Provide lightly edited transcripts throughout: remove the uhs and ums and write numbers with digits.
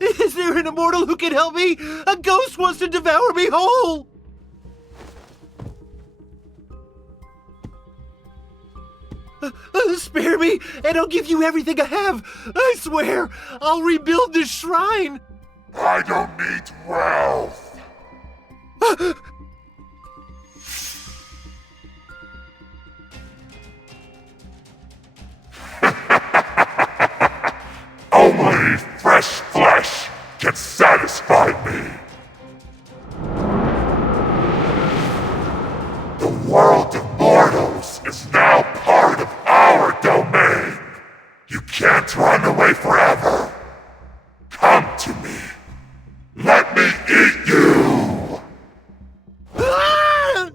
Is there an immortal who can help me? A ghost wants to devour me whole! Spare me, and I'll give you everything I have. I swear, I'll rebuild this shrine. I don't need wealth. Only fresh flesh can satisfy me. The world of mortals is now part of our domain. You can't run away forever. Come to me. Let me eat you! Ah!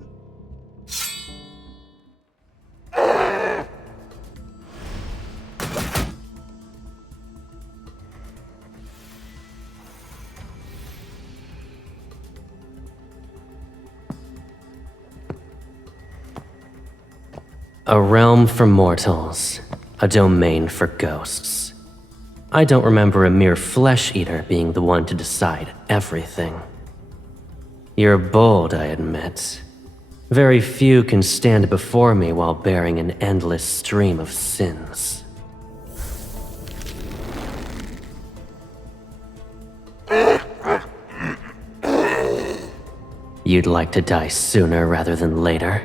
A realm for mortals, a domain for ghosts. I don't remember a mere flesh-eater being the one to decide everything. You're bold, I admit. Very few can stand before me while bearing an endless stream of sins. You'd like to die sooner rather than later?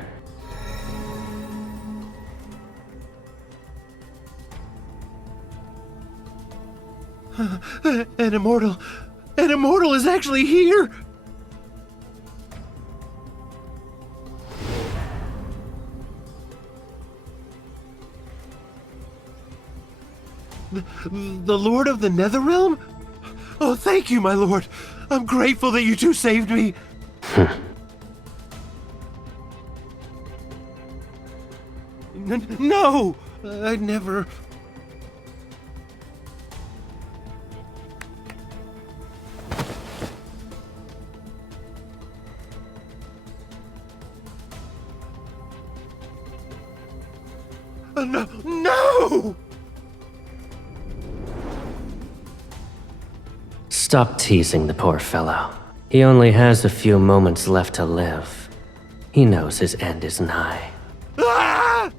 An immortal is actually here! The Lord of the Netherrealm? Oh, thank you, my lord. I'm grateful that you two saved me. No! I'd never... No! Stop teasing the poor fellow. He only has a few moments left to live. He knows his end is nigh. Ah!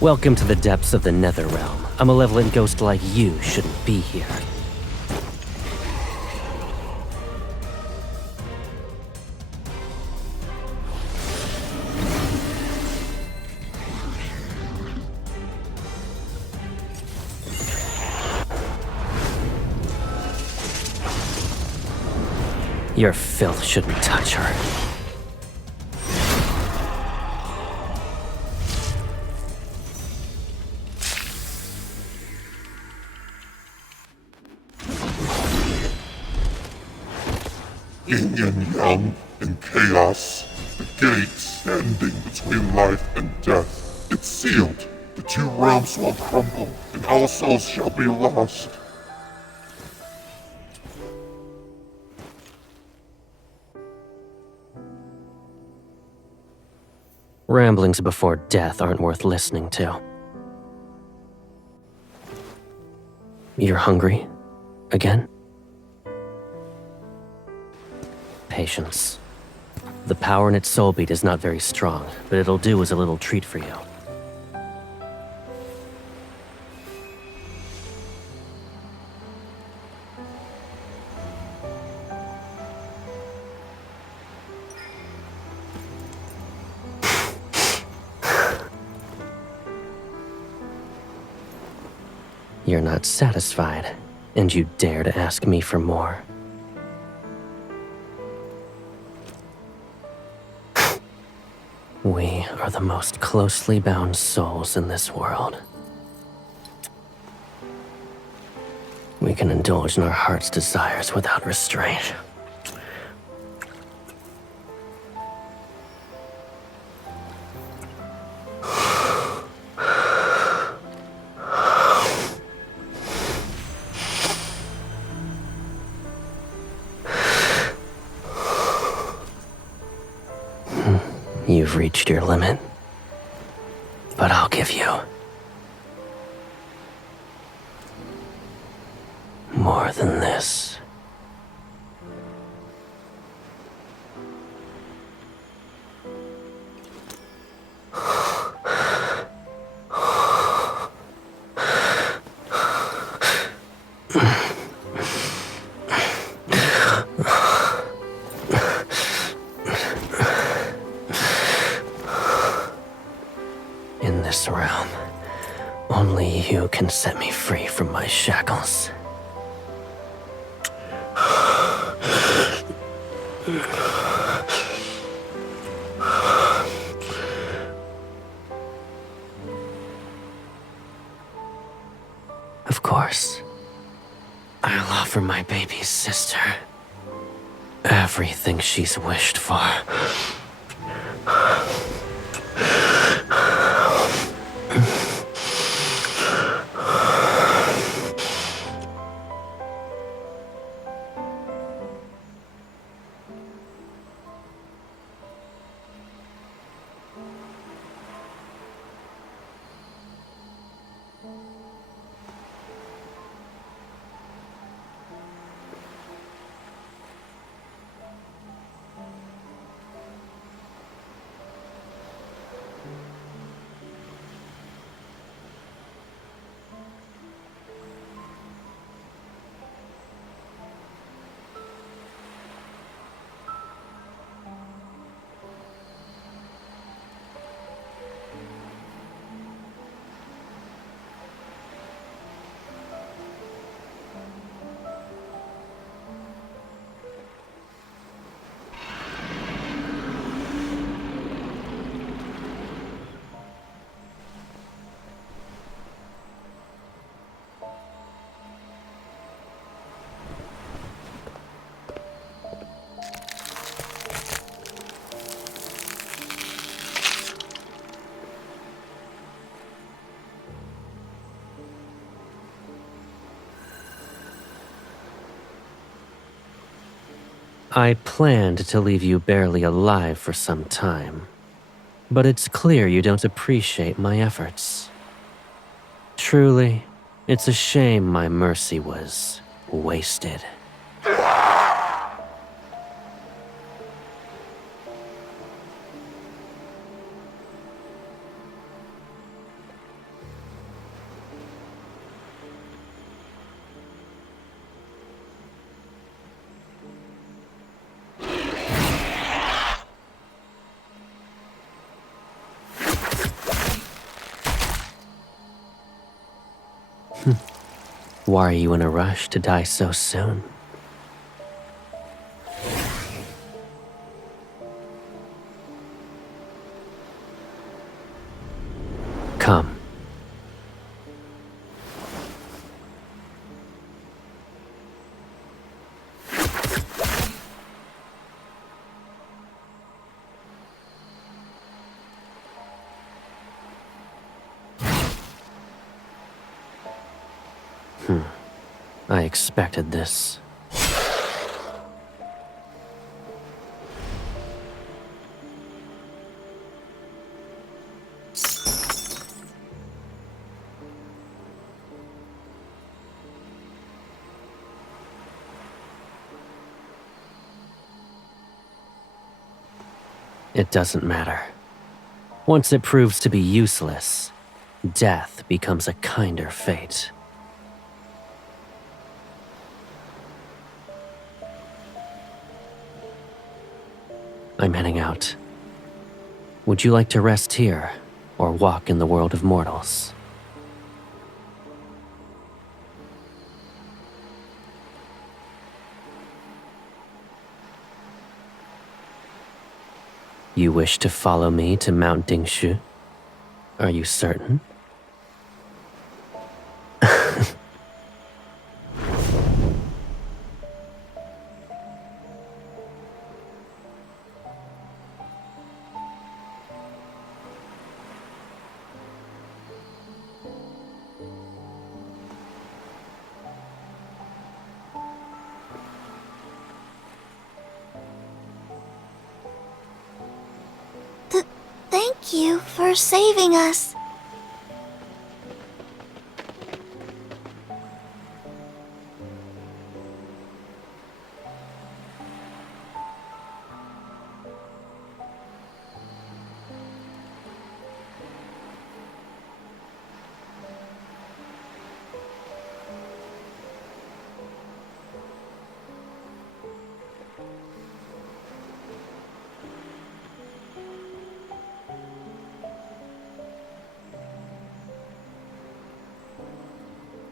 Welcome to the depths of the nether realm. A malevolent ghost like you shouldn't be here. Your filth shouldn't touch her. Yin and yang and chaos, the gate standing between life and death. It's sealed. The two realms will crumble, and all souls shall be lost. Ramblings before death aren't worth listening to. You're hungry? Again? Patience. The power in its soul beat is not very strong, but it'll do as a little treat for you. You're not satisfied, and you dare to ask me for more. We are the most closely bound souls in this world. We can indulge in our heart's desires without restraint. You've reached your limit, but I'll give you more than this. In this realm, only you can set me free from my shackles. Of course, I'll offer my baby's sister everything she's wished for. I planned to leave you barely alive for some time, but it's clear you don't appreciate my efforts. Truly, it's a shame my mercy was wasted. Why are you in a rush to die so soon? Come. I expected this. It doesn't matter. Once it proves to be useless, death becomes a kinder fate. I'm heading out. Would you like to rest here, or walk in the world of mortals? You wish to follow me to Mount Dingshu? Are you certain? Thank you for saving us.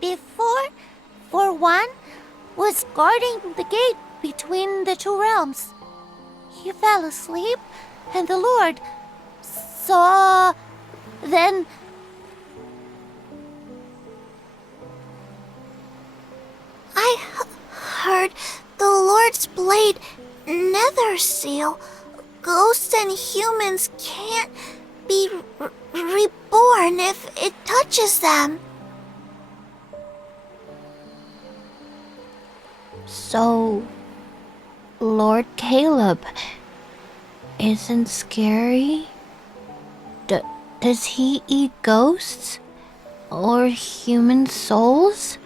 Before, for one, was guarding the gate between the two realms. He fell asleep, and the Lord saw. Then I heard the Lord's blade nether seal. Ghosts and humans can't be reborn if it touches them. So, Lord Caleb isn't scary? Does he eat ghosts? Or human souls?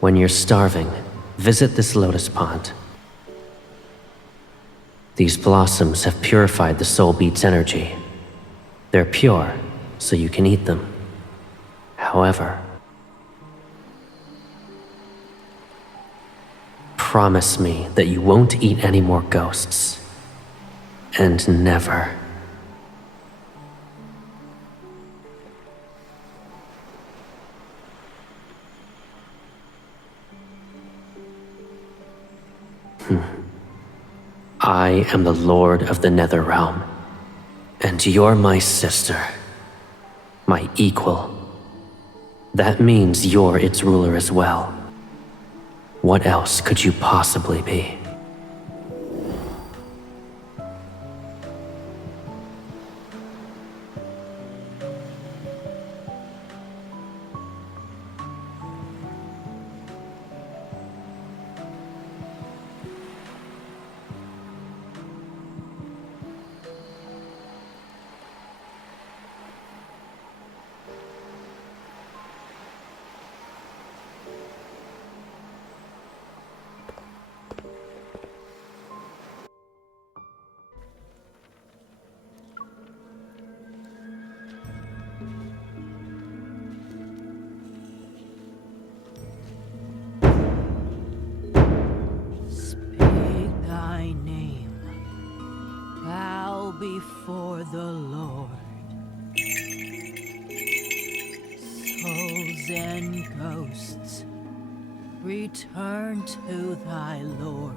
When you're starving, visit this lotus pond. These blossoms have purified the soul beat's energy. They're pure, so you can eat them. However, promise me that you won't eat any more ghosts. And never. I am the Lord of the Nether Realm, and you're my sister, my equal. That means you're its ruler as well. What else could you possibly be? Thy name, bow before the Lord. Souls and ghosts, return to thy Lord.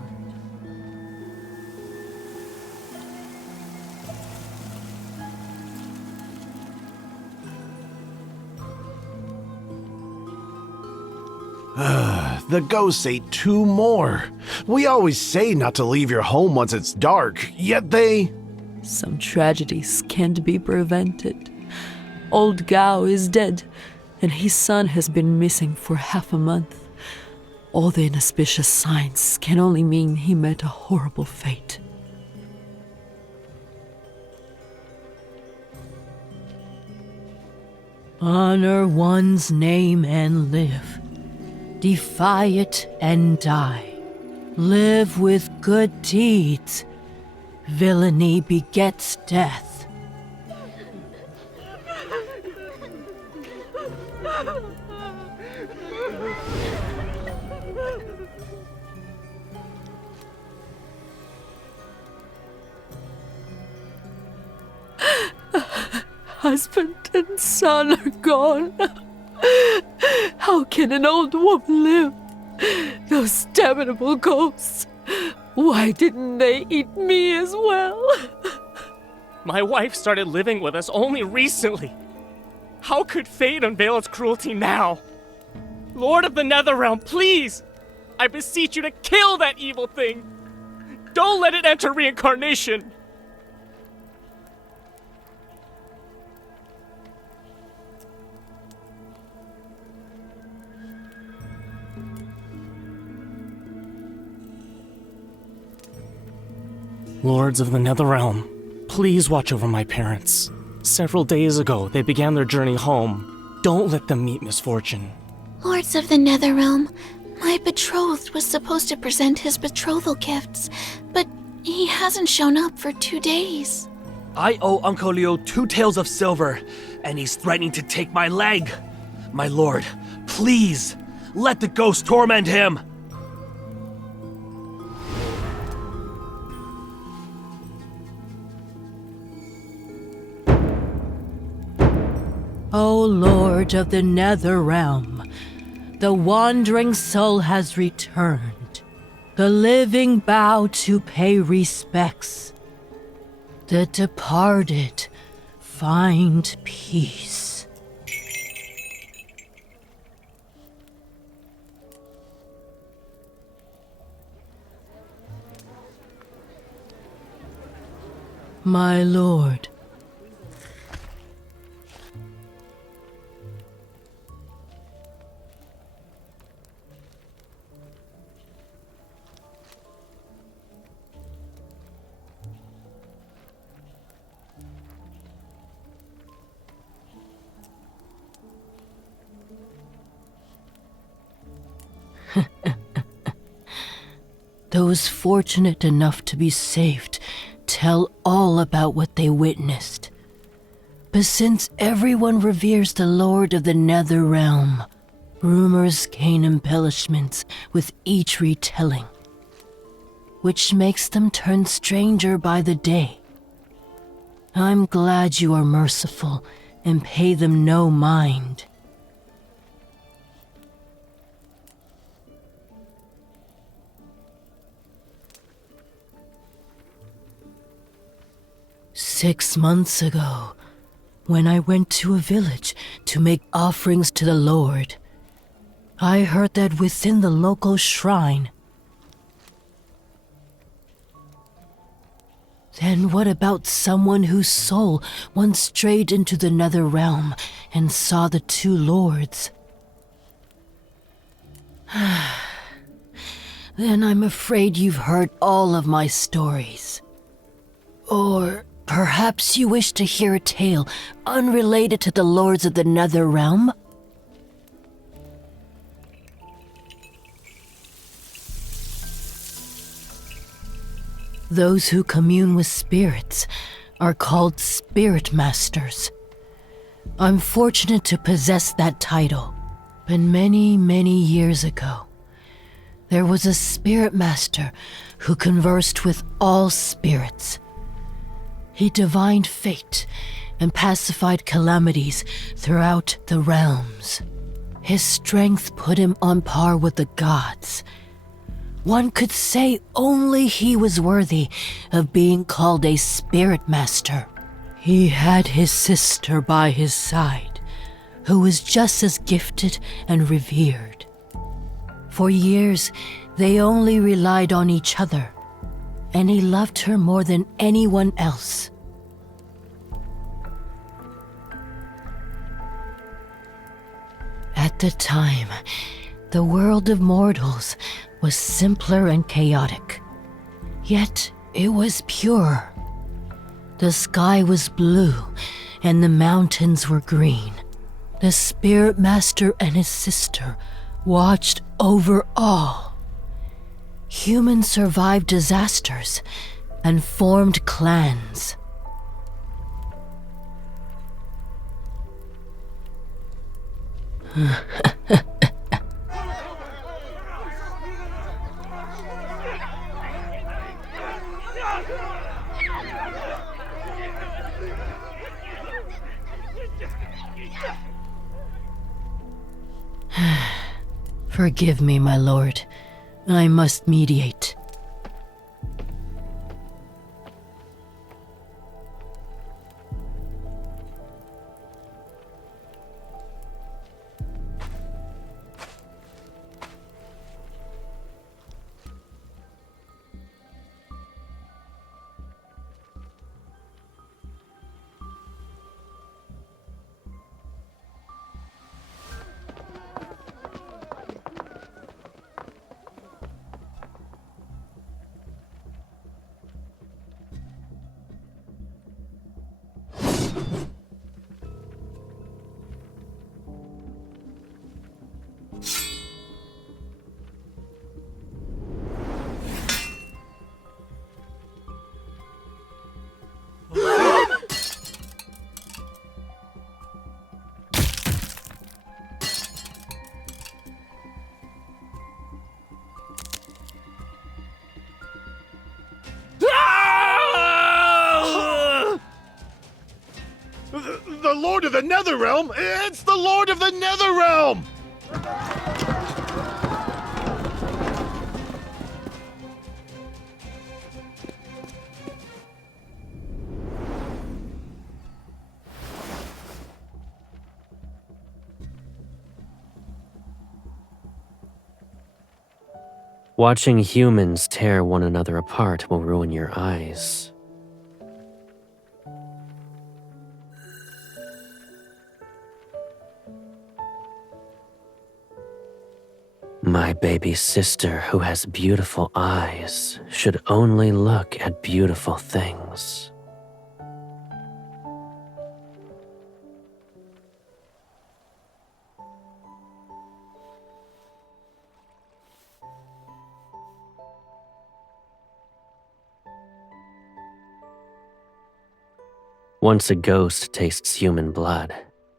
The ghosts ate 2 more. We always say not to leave your home once it's dark, yet they... Some tragedies can't be prevented. Old Gao is dead, and his son has been missing for half a month. All the inauspicious signs can only mean he met a horrible fate. Honor one's name and live. Defy it and die. Live with good deeds. Villainy begets death. Husband and son are gone. How can an old woman live? Those damnable ghosts. Why didn't they eat me as well? My wife started living with us only recently. How could fate unveil its cruelty now? Lord of the Netherrealm, please! I beseech you to kill that evil thing! Don't let it enter reincarnation! Lords of the Netherrealm, please watch over my parents. Several days ago, they began their journey home. Don't let them meet misfortune. Lords of the Netherrealm, my betrothed was supposed to present his betrothal gifts, but he hasn't shown up for 2 days. I owe Uncle Leo 2 taels of silver, and he's threatening to take my leg. My lord, please, let the ghost torment him. O Lord of the Netherrealm, the wandering soul has returned. The living bow to pay respects. The departed find peace. My lord, those fortunate enough to be saved tell all about what they witnessed. But since everyone reveres the Lord of the Netherrealm, rumors gain embellishments with each retelling, which makes them turn stranger by the day. I'm glad you are merciful and pay them no mind. "6 months ago, when I went to a village to make offerings to the Lord, I heard that within the local shrine..." Then what about someone whose soul once strayed into the Netherrealm and saw the 2 lords? Then I'm afraid you've heard all of my stories. Or perhaps you wish to hear a tale unrelated to the Lords of the Netherrealm? Those who commune with spirits are called Spirit Masters. I'm fortunate to possess that title. But many, many years ago, there was a Spirit Master who conversed with all spirits. He divined fate and pacified calamities throughout the realms. His strength put him on par with the gods. One could say only he was worthy of being called a Spirit Master. He had his sister by his side, who was just as gifted and revered. For years, they only relied on each other, and he loved her more than anyone else. At the time, the world of mortals was simpler and chaotic, yet it was pure. The sky was blue, and the mountains were green. The Spirit Master and his sister watched over all. Humans survived disasters and formed clans. Forgive me, my lord. I must mediate. The Lord of the Netherrealm? It's the Lord of the Netherrealm! Watching humans tear one another apart will ruin your eyes. My baby sister, who has beautiful eyes, should only look at beautiful things. Once a ghost tastes human blood,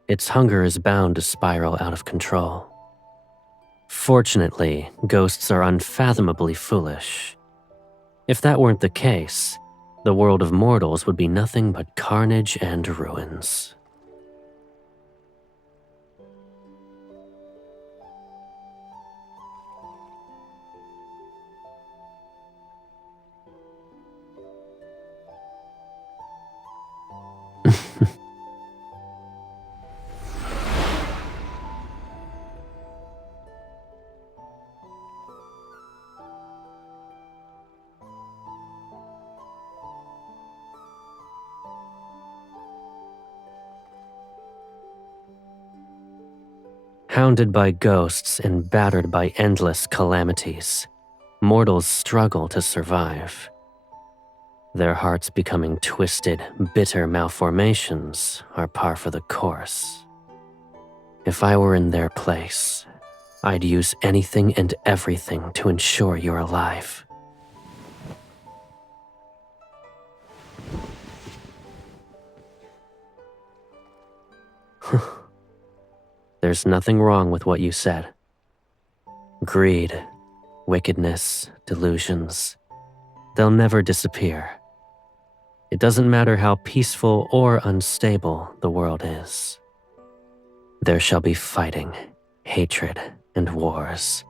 its hunger is bound to spiral out of control. Fortunately, ghosts are unfathomably foolish. If that weren't the case, the world of mortals would be nothing but carnage and ruins. Hounded by ghosts and battered by endless calamities, mortals struggle to survive. Their hearts becoming twisted, bitter malformations are par for the course. If I were in their place, I'd use anything and everything to ensure you're alive. There's nothing wrong with what you said. Greed, wickedness, delusions, they'll never disappear. It doesn't matter how peaceful or unstable the world is. There shall be fighting, hatred, and wars,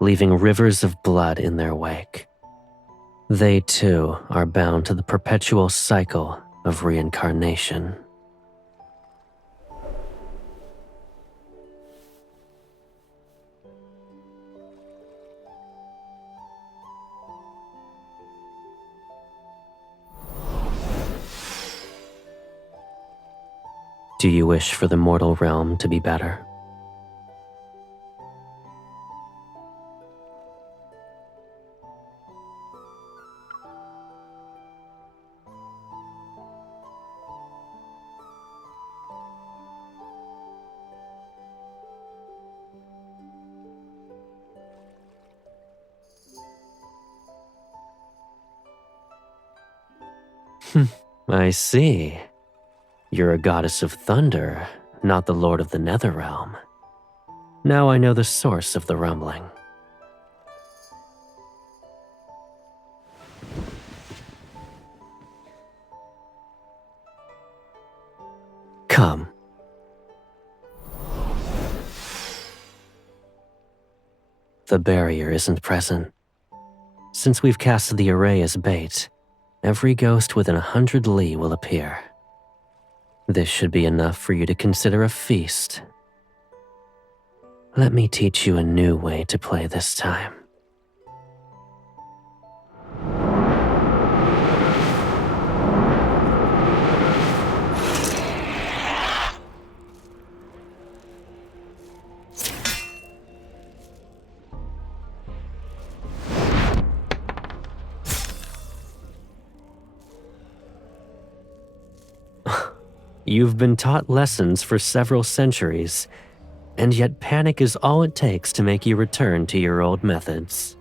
leaving rivers of blood in their wake. They too are bound to the perpetual cycle of reincarnation. Do you wish for the mortal realm to be better? I see. You're a goddess of thunder, not the lord of the Netherrealm. Now I know the source of the rumbling. Come. The barrier isn't present. Since we've cast the array as bait, every ghost within 100 li will appear. This should be enough for you to consider a feast. Let me teach you a new way to play this time. You've been taught lessons for several centuries, and yet panic is all it takes to make you return to your old methods.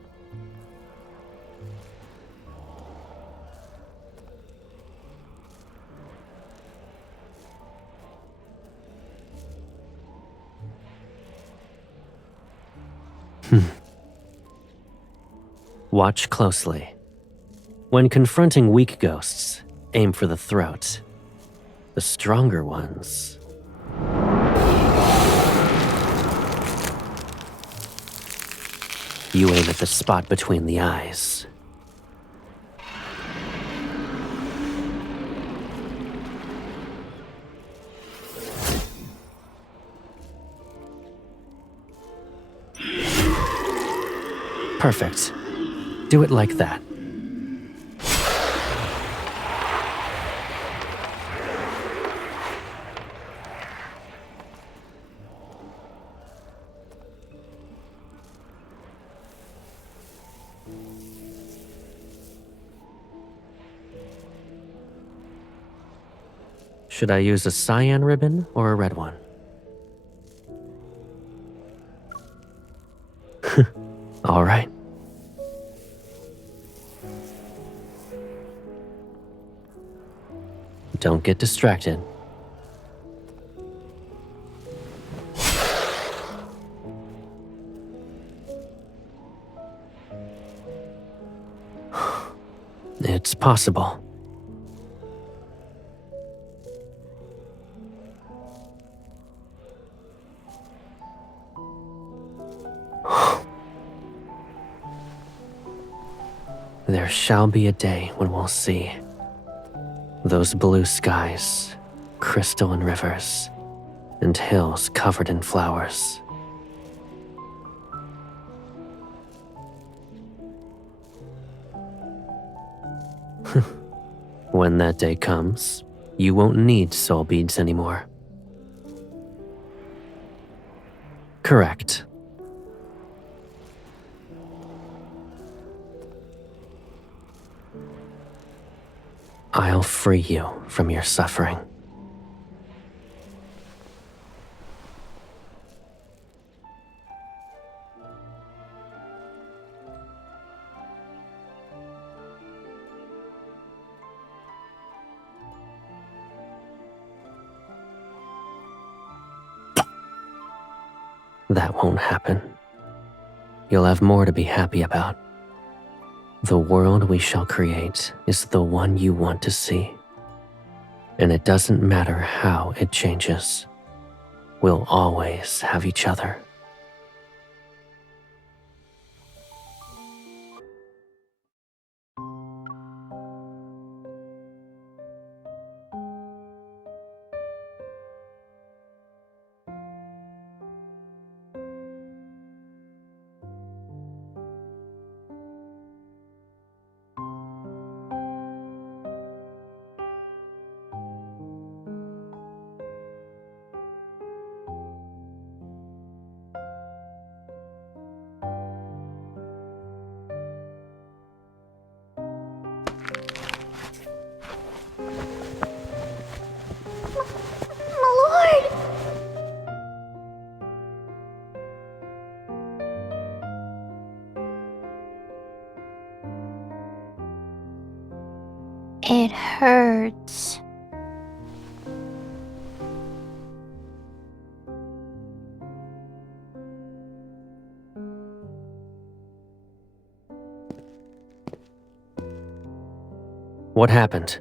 Watch closely. When confronting weak ghosts, aim for the throat. The stronger ones. You aim at the spot between the eyes. Perfect. Do it like that. Should I use a cyan ribbon or a red one? All right. Don't get distracted. It's possible. There shall be a day when we'll see those blue skies, crystalline rivers, and hills covered in flowers. When that day comes, you won't need soul beads anymore. Correct. I'll free you from your suffering. That won't happen. You'll have more to be happy about. The world we shall create is the one you want to see. And it doesn't matter how it changes. We'll always have each other. It hurts. What happened?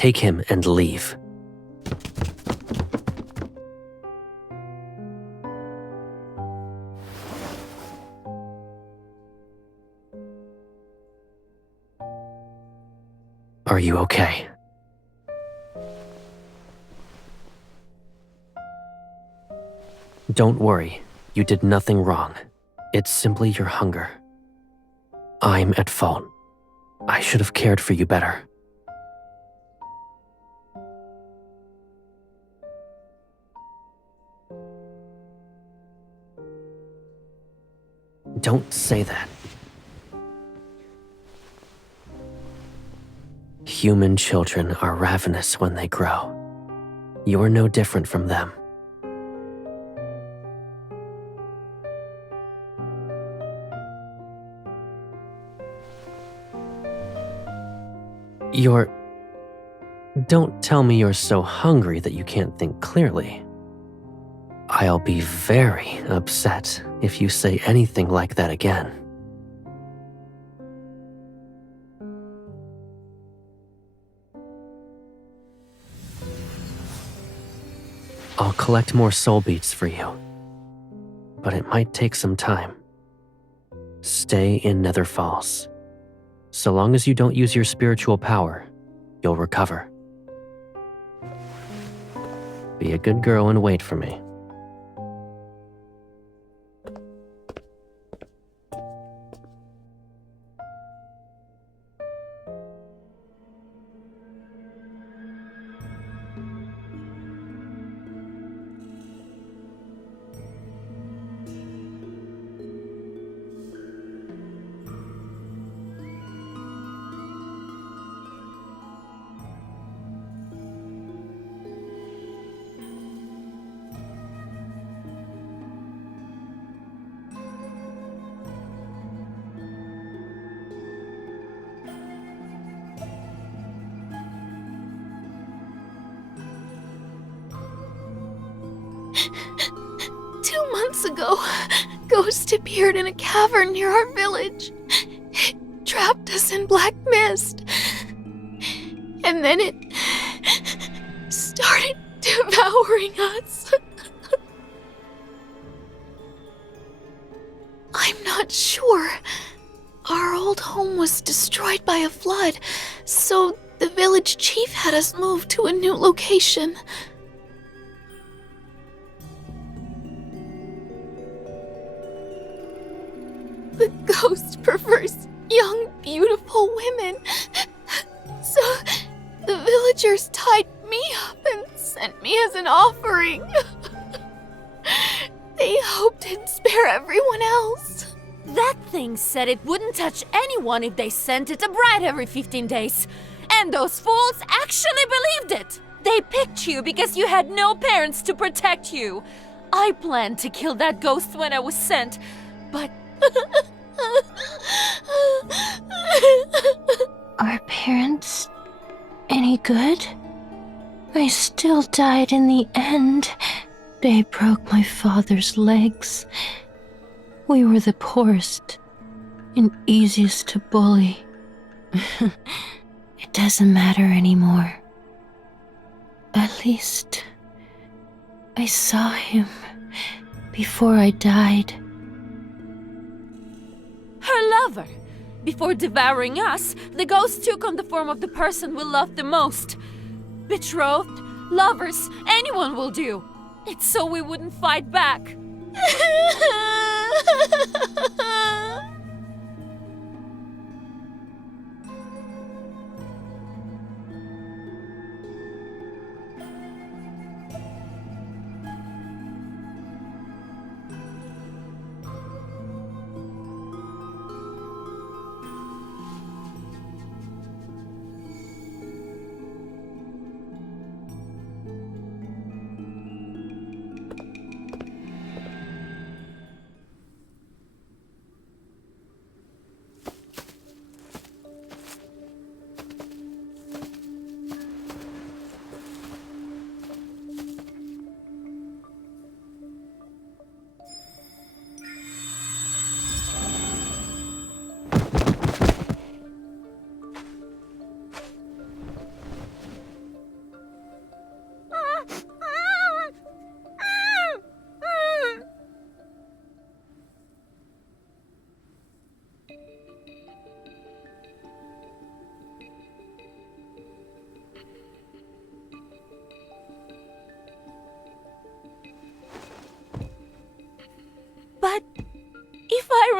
Take him and leave. Are you okay? Don't worry, you did nothing wrong. It's simply your hunger. I'm at fault. I should have cared for you better. Don't say that. Human children are ravenous when they grow. You're no different from them. Don't tell me you're so hungry that you can't think clearly. I'll be very upset if you say anything like that again. I'll collect more soul beats for you, but it might take some time. Stay in Nether Falls. So long as you don't use your spiritual power, you'll recover. Be a good girl and wait for me. Months ago, Ghost appeared in a cavern near our village. It trapped us in black mist. And then it started devouring us. I'm not sure. Our old home was destroyed by a flood, so the village chief had us move to a new location. The ghost prefers young, beautiful women. So the villagers tied me up and sent me as an offering. They hoped it'd spare everyone else. That thing said it wouldn't touch anyone if they sent it a bride every 15 days. And those fools actually believed it. They picked you because you had no parents to protect you. I planned to kill that ghost when I was sent, but... Are parents any good? I still died in the end. They broke my father's legs. We were the poorest and easiest to bully. It doesn't matter anymore. At least I saw him before I died. Her lover! Before devouring us, the ghost took on the form of the person we loved the most. Betrothed, lovers, anyone will do. It's so we wouldn't fight back.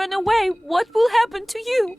run away, what will happen to you?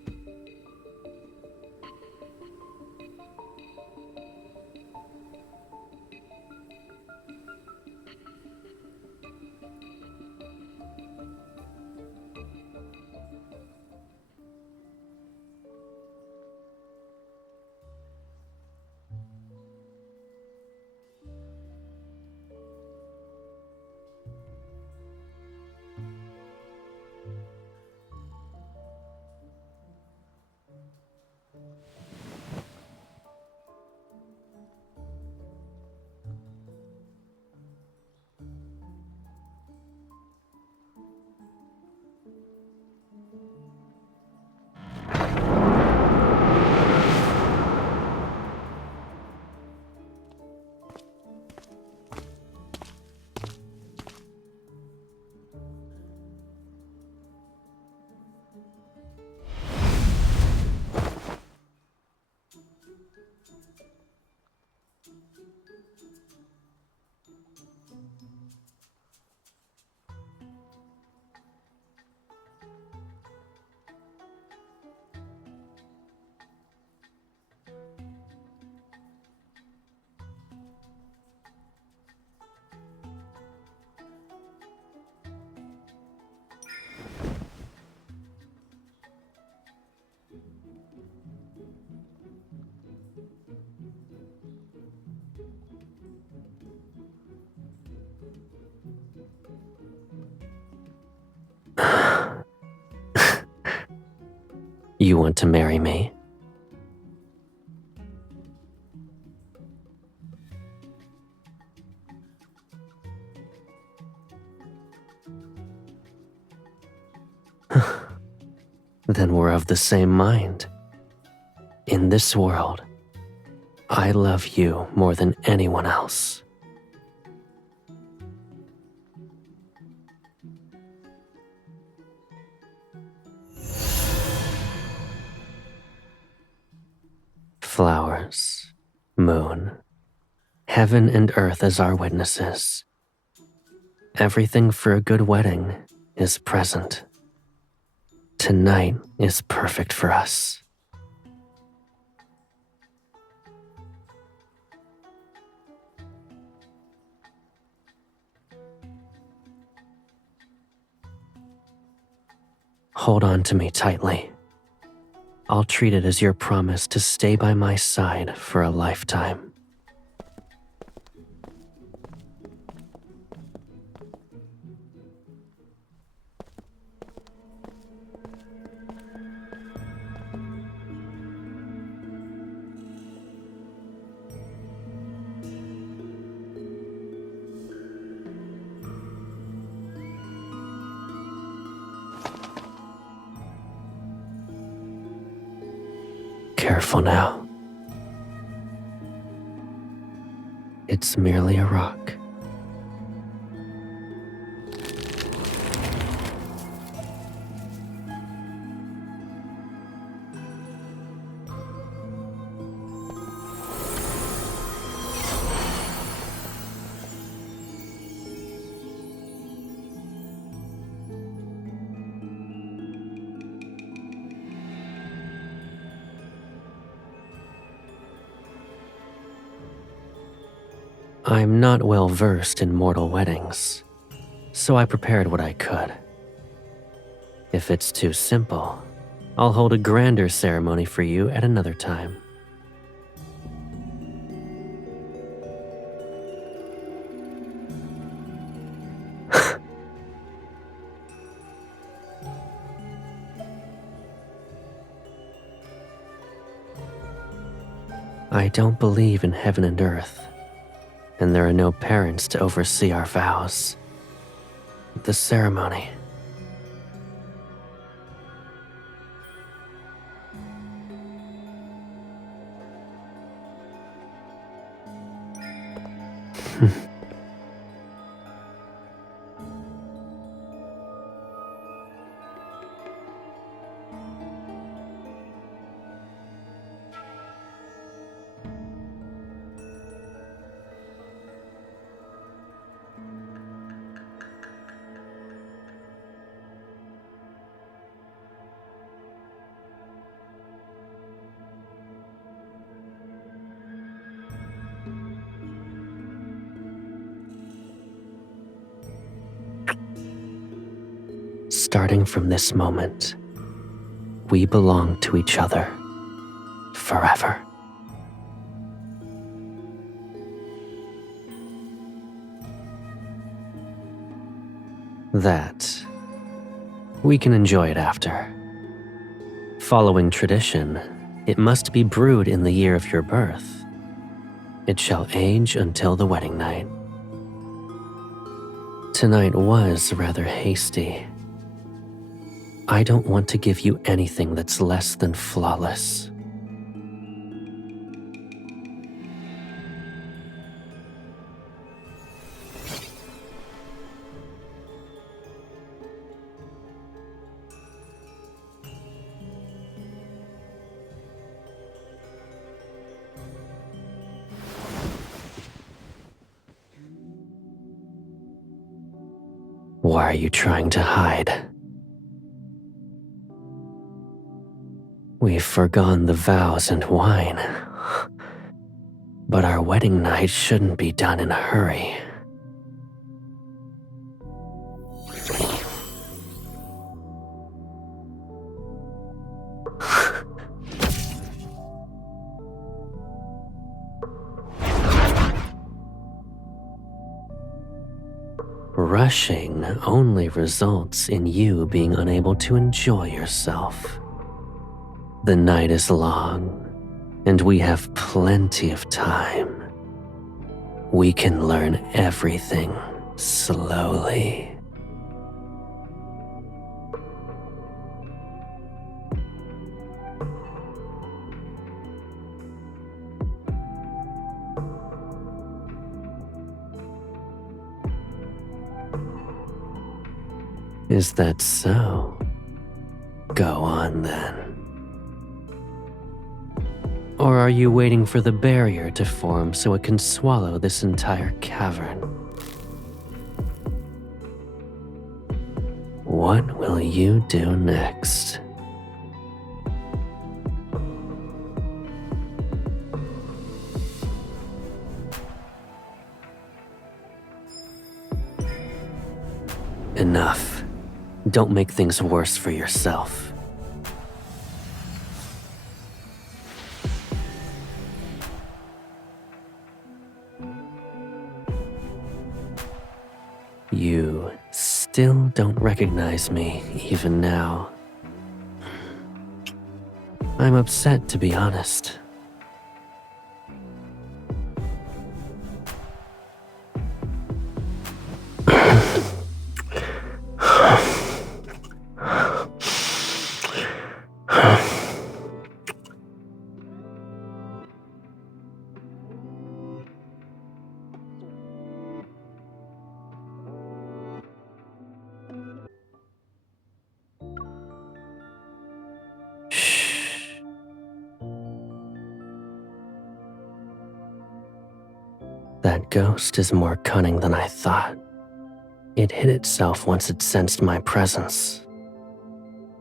You want to marry me? Then we're of the same mind. In this world, I love you more than anyone else. Flowers, moon, heaven and earth as our witnesses. Everything for a good wedding is present. Tonight is perfect for us. Hold on to me tightly. I'll treat it as your promise to stay by my side for a lifetime. Careful now. It's merely a rock. I'm not well versed in mortal weddings, so I prepared what I could. If it's too simple, I'll hold a grander ceremony for you at another time. I don't believe in heaven and earth, and there are no parents to oversee our vows. The ceremony. starting from this moment, we belong to each other forever. That, we can enjoy it after. Following tradition, it must be brewed in the year of your birth. It shall age until the wedding night. Tonight was rather hasty. I don't want to give you anything that's less than flawless. Why are you trying to hide? We've forgone the vows and wine. But our wedding night shouldn't be done in a hurry. Rushing only results in you being unable to enjoy yourself. The night is long, and we have plenty of time. We can learn everything slowly. Is that so? Go on then. Or are you waiting for the barrier to form so it can swallow this entire cavern? What will you do next? Enough. Don't make things worse for yourself. You still don't recognize me even now. I'm upset, to be honest. That ghost is more cunning than I thought. It hid itself once it sensed my presence.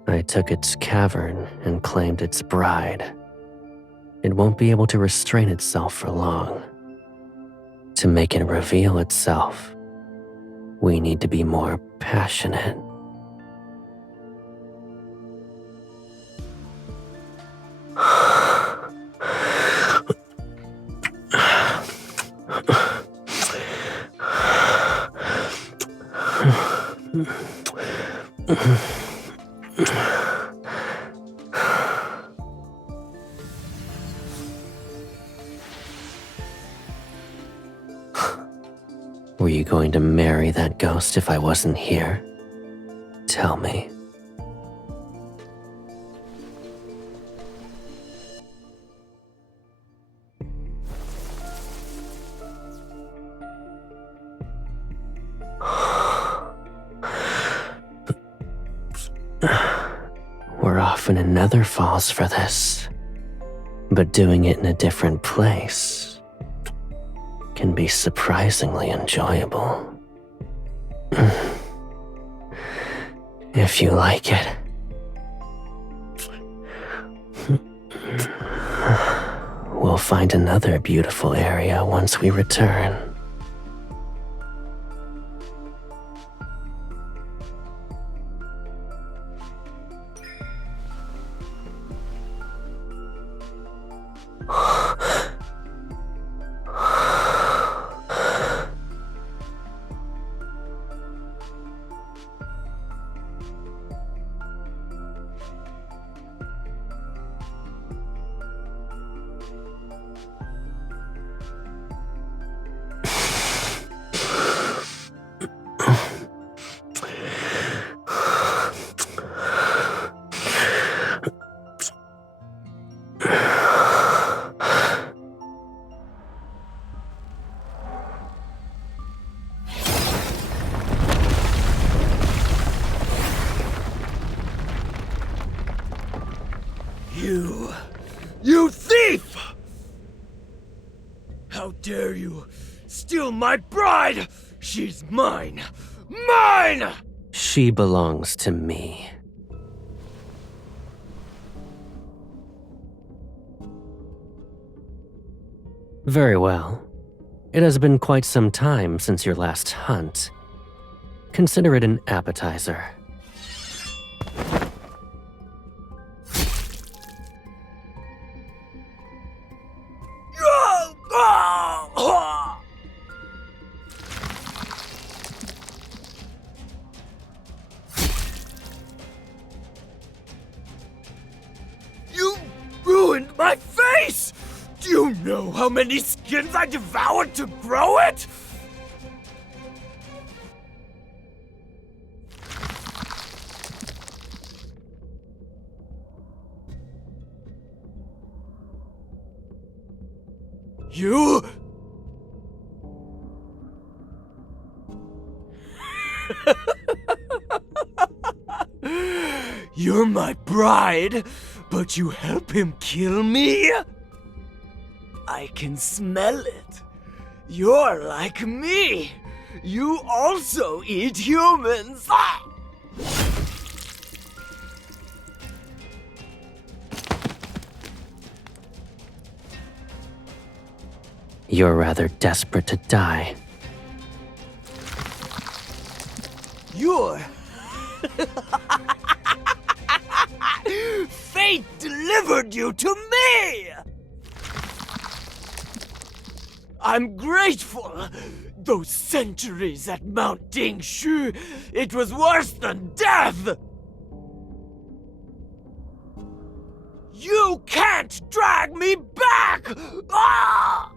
I took its cavern and claimed its bride. It won't be able to restrain itself for long. To make it reveal itself, we need to be more passionate. Were you going to marry that ghost if I wasn't here? Tell me. We're often in Nether Falls for this, but doing it in a different place can be surprisingly enjoyable. If you like it. We'll find another beautiful area once we return. You thief! How dare you steal my bride? She's mine! Mine! She belongs to me. Very well. It has been quite some time since your last hunt. Consider it an appetizer. You ruined my face! Do you know how many skins I devoured to grow it? You? You're my bride, but you help him kill me? I can smell it. You're like me. You also eat humans. Ah! You're rather desperate to die. You're... Fate delivered you to me! I'm grateful. Those centuries at Mount Dingshu, it was worse than death! You can't drag me back! Ah!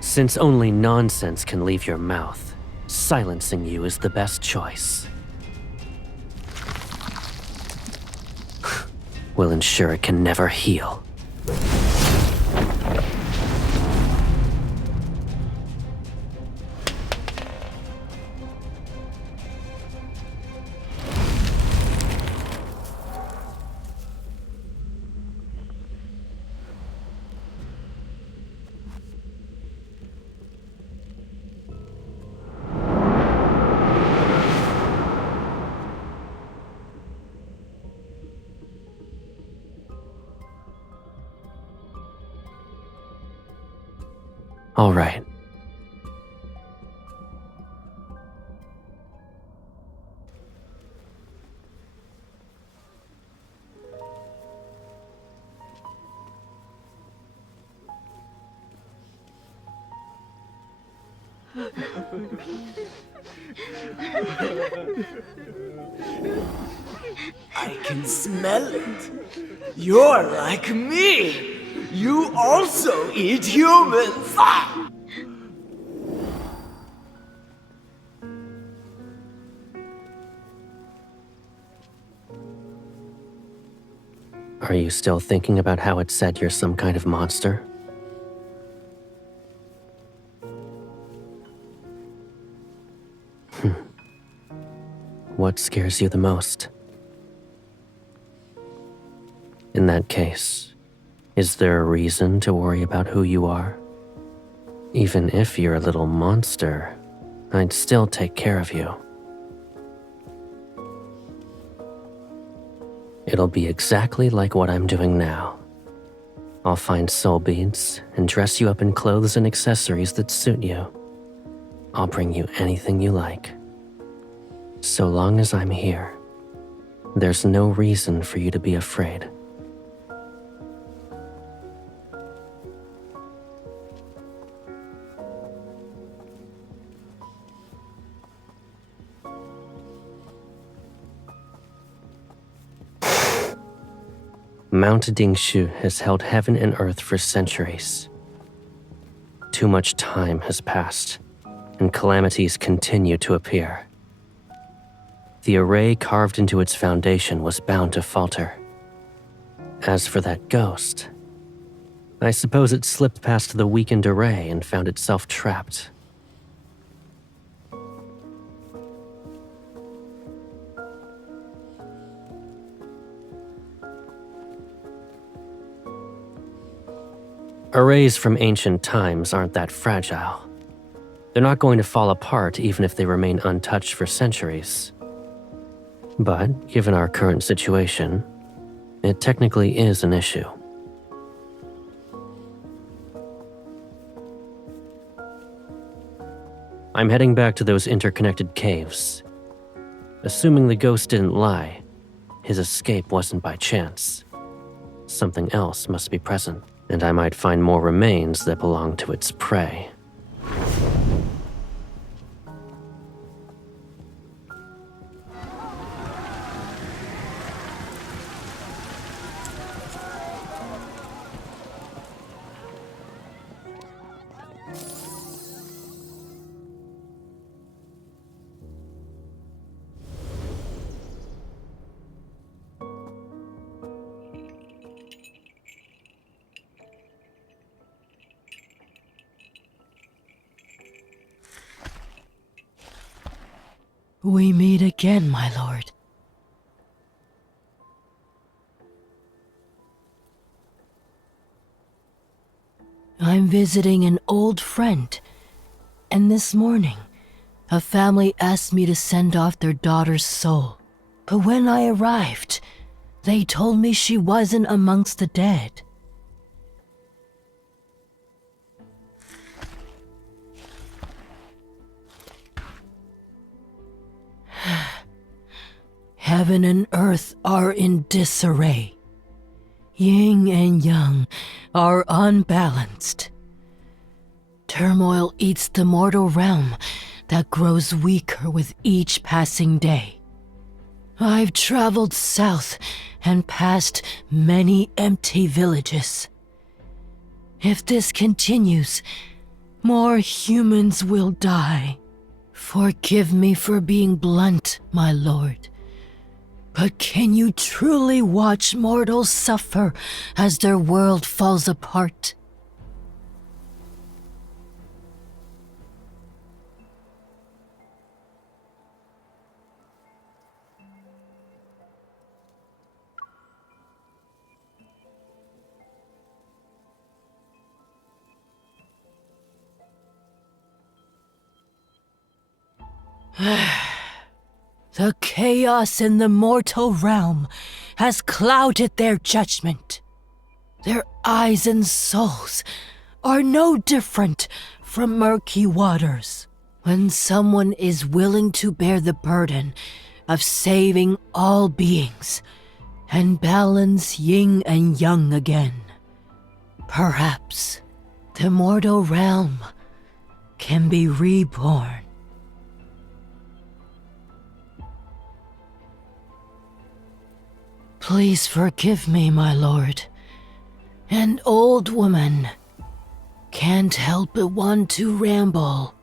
Since only nonsense can leave your mouth, silencing you is the best choice. Will ensure it can never heal. All right. I can smell it. You're like me. You also eat humans. Ah! Are you still thinking about how it said you're some kind of monster? What scares you the most? In that case, is there a reason to worry about who you are? Even if you're a little monster, I'd still take care of you. It'll be exactly like what I'm doing now. I'll find soul beads and dress you up in clothes and accessories that suit you. I'll bring you anything you like. So long as I'm here, there's no reason for you to be afraid. Mount Dingshu has held heaven and earth for centuries. Too much time has passed, and calamities continue to appear. The array carved into its foundation was bound to falter. As for that ghost, I suppose it slipped past the weakened array and found itself trapped. Arrays from ancient times aren't that fragile. They're not going to fall apart even if they remain untouched for centuries. But, given our current situation, it technically is an issue. I'm heading back to those interconnected caves. Assuming the ghost didn't lie, his escape wasn't by chance. Something else must be present, and I might find more remains that belong to its prey. We meet again, my lord. I'm visiting an old friend, and this morning, a family asked me to send off their daughter's soul. But when I arrived, they told me she wasn't amongst the dead. Heaven and earth are in disarray. Yin and yang are unbalanced. Turmoil eats the mortal realm that grows weaker with each passing day. I've traveled south and past many empty villages. If this continues, more humans will die. Forgive me for being blunt, my lord. But can you truly watch mortals suffer as their world falls apart? The chaos in the mortal realm has clouded their judgment. Their eyes and souls are no different from murky waters. When someone is willing to bear the burden of saving all beings and balance yin and yang again, perhaps the mortal realm can be reborn. Please forgive me, my lord. An old woman can't help but want to ramble.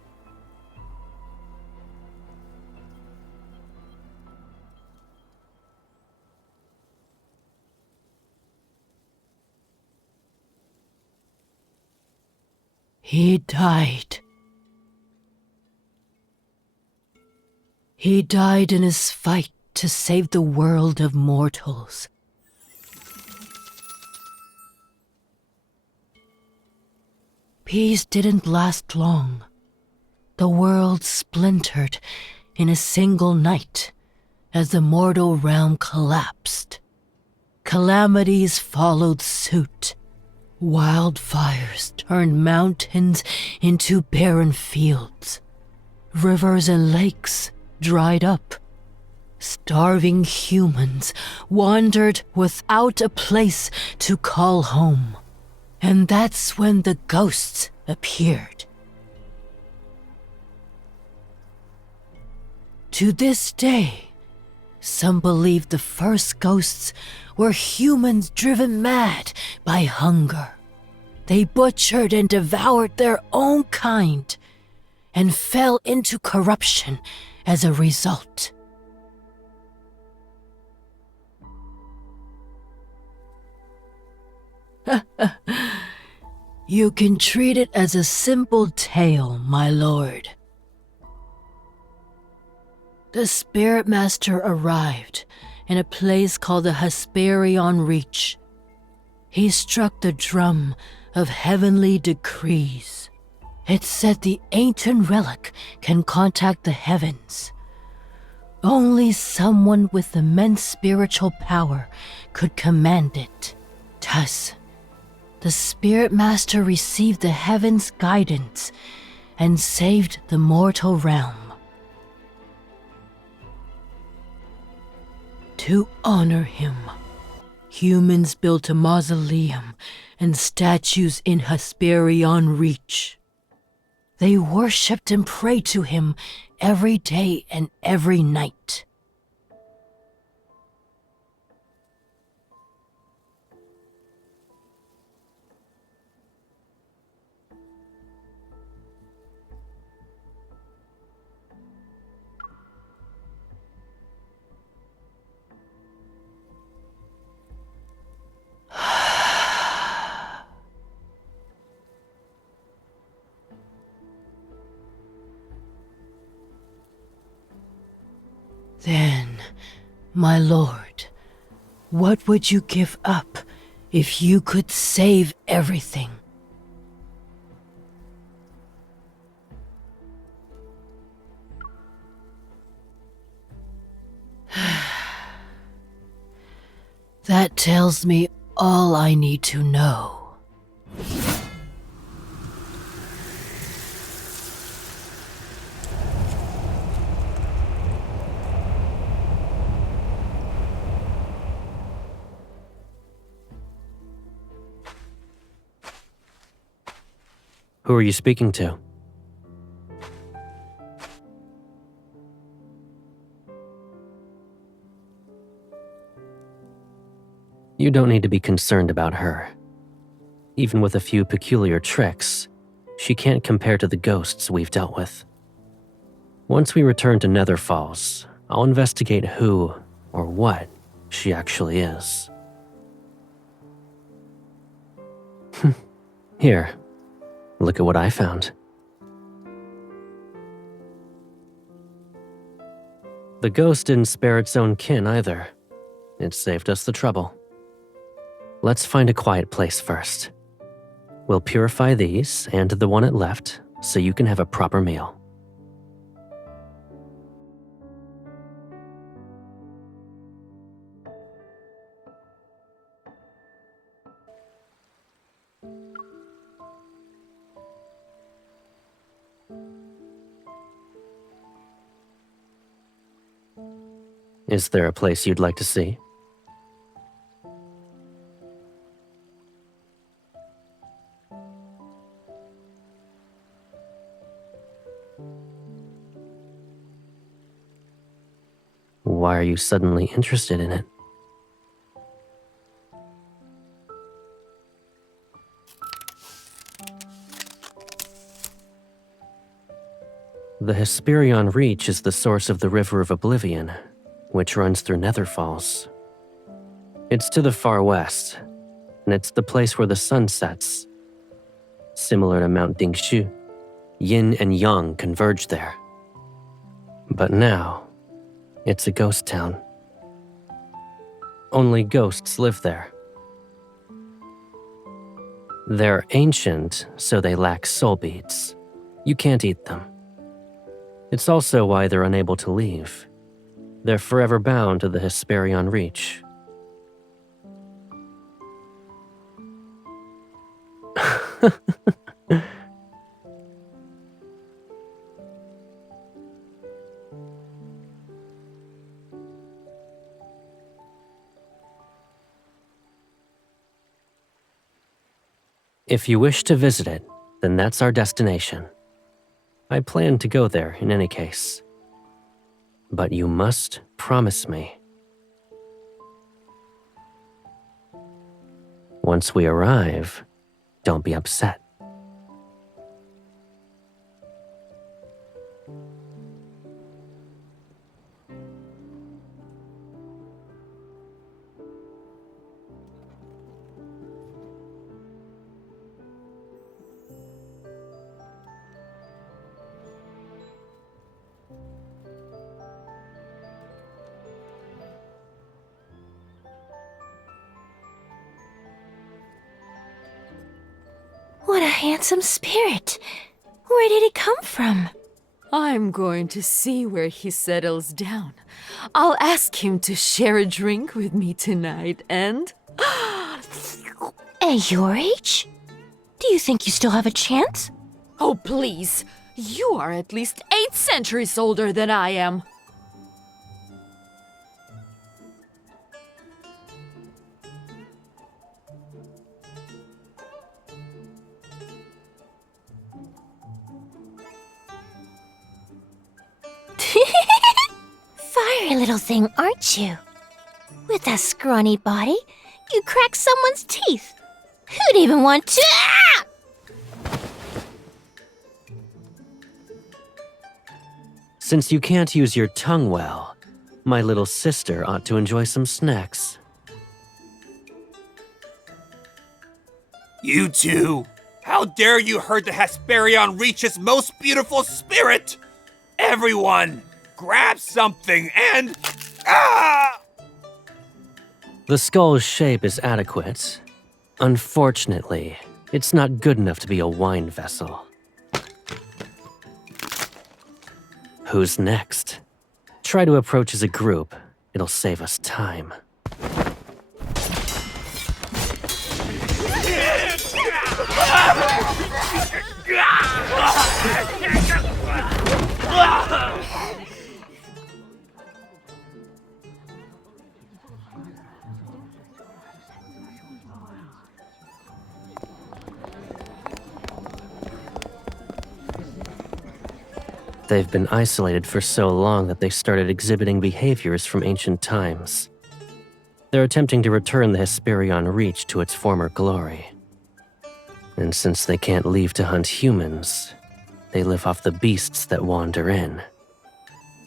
He died. He died in his fight to save the world of mortals. Peace didn't last long. The world splintered in a single night as the mortal realm collapsed. Calamities followed suit. Wildfires turned mountains into barren fields. Rivers and lakes dried up. Starving humans wandered without a place to call home. And that's when the ghosts appeared. To this day, some believe the first ghosts were humans driven mad by hunger. They butchered and devoured their own kind and fell into corruption as a result. You can treat it as a simple tale, my lord. The Spirit Master arrived in a place called the Hesperion Reach. He struck the drum of heavenly decrees. It said the ancient relic can contact the heavens. Only someone with immense spiritual power could command it. Thus, the Spirit Master received the heavens' guidance and saved the mortal realm. To honor him, humans built a mausoleum and statues in Hesperion Reach. They worshipped and prayed to him every day and every night. Then, my lord, what would you give up if you could save everything? That tells me all I need to know. Who are you speaking to? You don't need to be concerned about her. Even with a few peculiar tricks, she can't compare to the ghosts we've dealt with. Once we return to Nether Falls, I'll investigate who or what she actually is. Here, look at what I found. The ghost didn't spare its own kin either. It saved us the trouble. Let's find a quiet place first. We'll purify these and the one it left so you can have a proper meal. Is there a place you'd like to see? Why are you suddenly interested in it? The Hesperion Reach is the source of the River of Oblivion, which runs through Nether Falls. It's to the far west, and it's the place where the sun sets. Similar to Mount Dingshu, yin and yang converge there. But now, it's a ghost town. Only ghosts live there. They're ancient, so they lack soul beads. You can't eat them. It's also why they're unable to leave. They're forever bound to the Hesperion Reach. If you wish to visit it, then that's our destination. I plan to go there in any case. But you must promise me. Once we arrive, don't be upset. What a handsome spirit. Where did he come from? I'm going to see where he settles down. I'll ask him to share a drink with me tonight and... At your age? Do you think you still have a chance? Oh, please. You are at least 8 centuries older than I am. Fiery little thing, aren't you? With that scrawny body, you crack someone's teeth. Who'd even want to... Ah! Since you can't use your tongue well, my little sister ought to enjoy some snacks. You two! How dare you hurt the Hesperion Reach's most beautiful spirit! Everyone, grab something and... Ah! The skull's shape is adequate. Unfortunately, it's not good enough to be a wine vessel. Who's next? Try to approach as a group. It'll save us time. They've been isolated for so long that they started exhibiting behaviors from ancient times. They're attempting to return the Hesperion Reach to its former glory. And since they can't leave to hunt humans, they live off the beasts that wander in.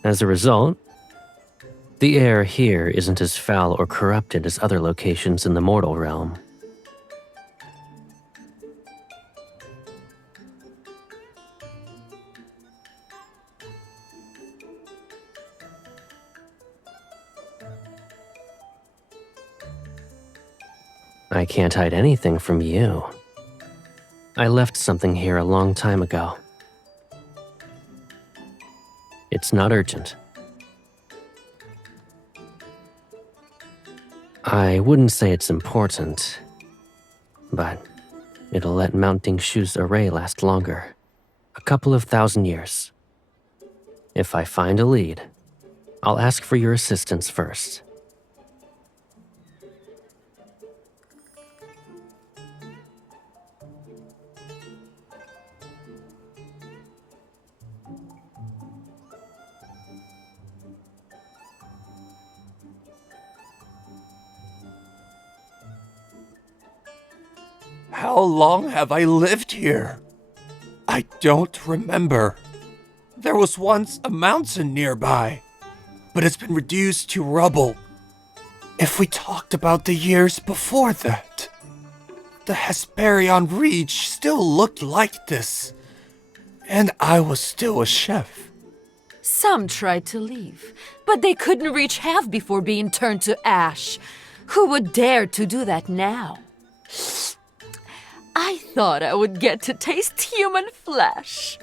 As a result, the air here isn't as foul or corrupted as other locations in the mortal realm. I can't hide anything from you. I left something here a long time ago. It's not urgent. I wouldn't say it's important, but it'll let mounting Shu's array last longer. A couple of 1,000 years. If I find a lead, I'll ask for your assistance first. How long have I lived here? I don't remember. There was once a mountain nearby, but it's been reduced to rubble. If we talked about the years before that, the Hesperion Reach still looked like this, and I was still a chef. Some tried to leave, but they couldn't reach half before being turned to ash. Who would dare to do that now? I thought I would get to taste human flesh.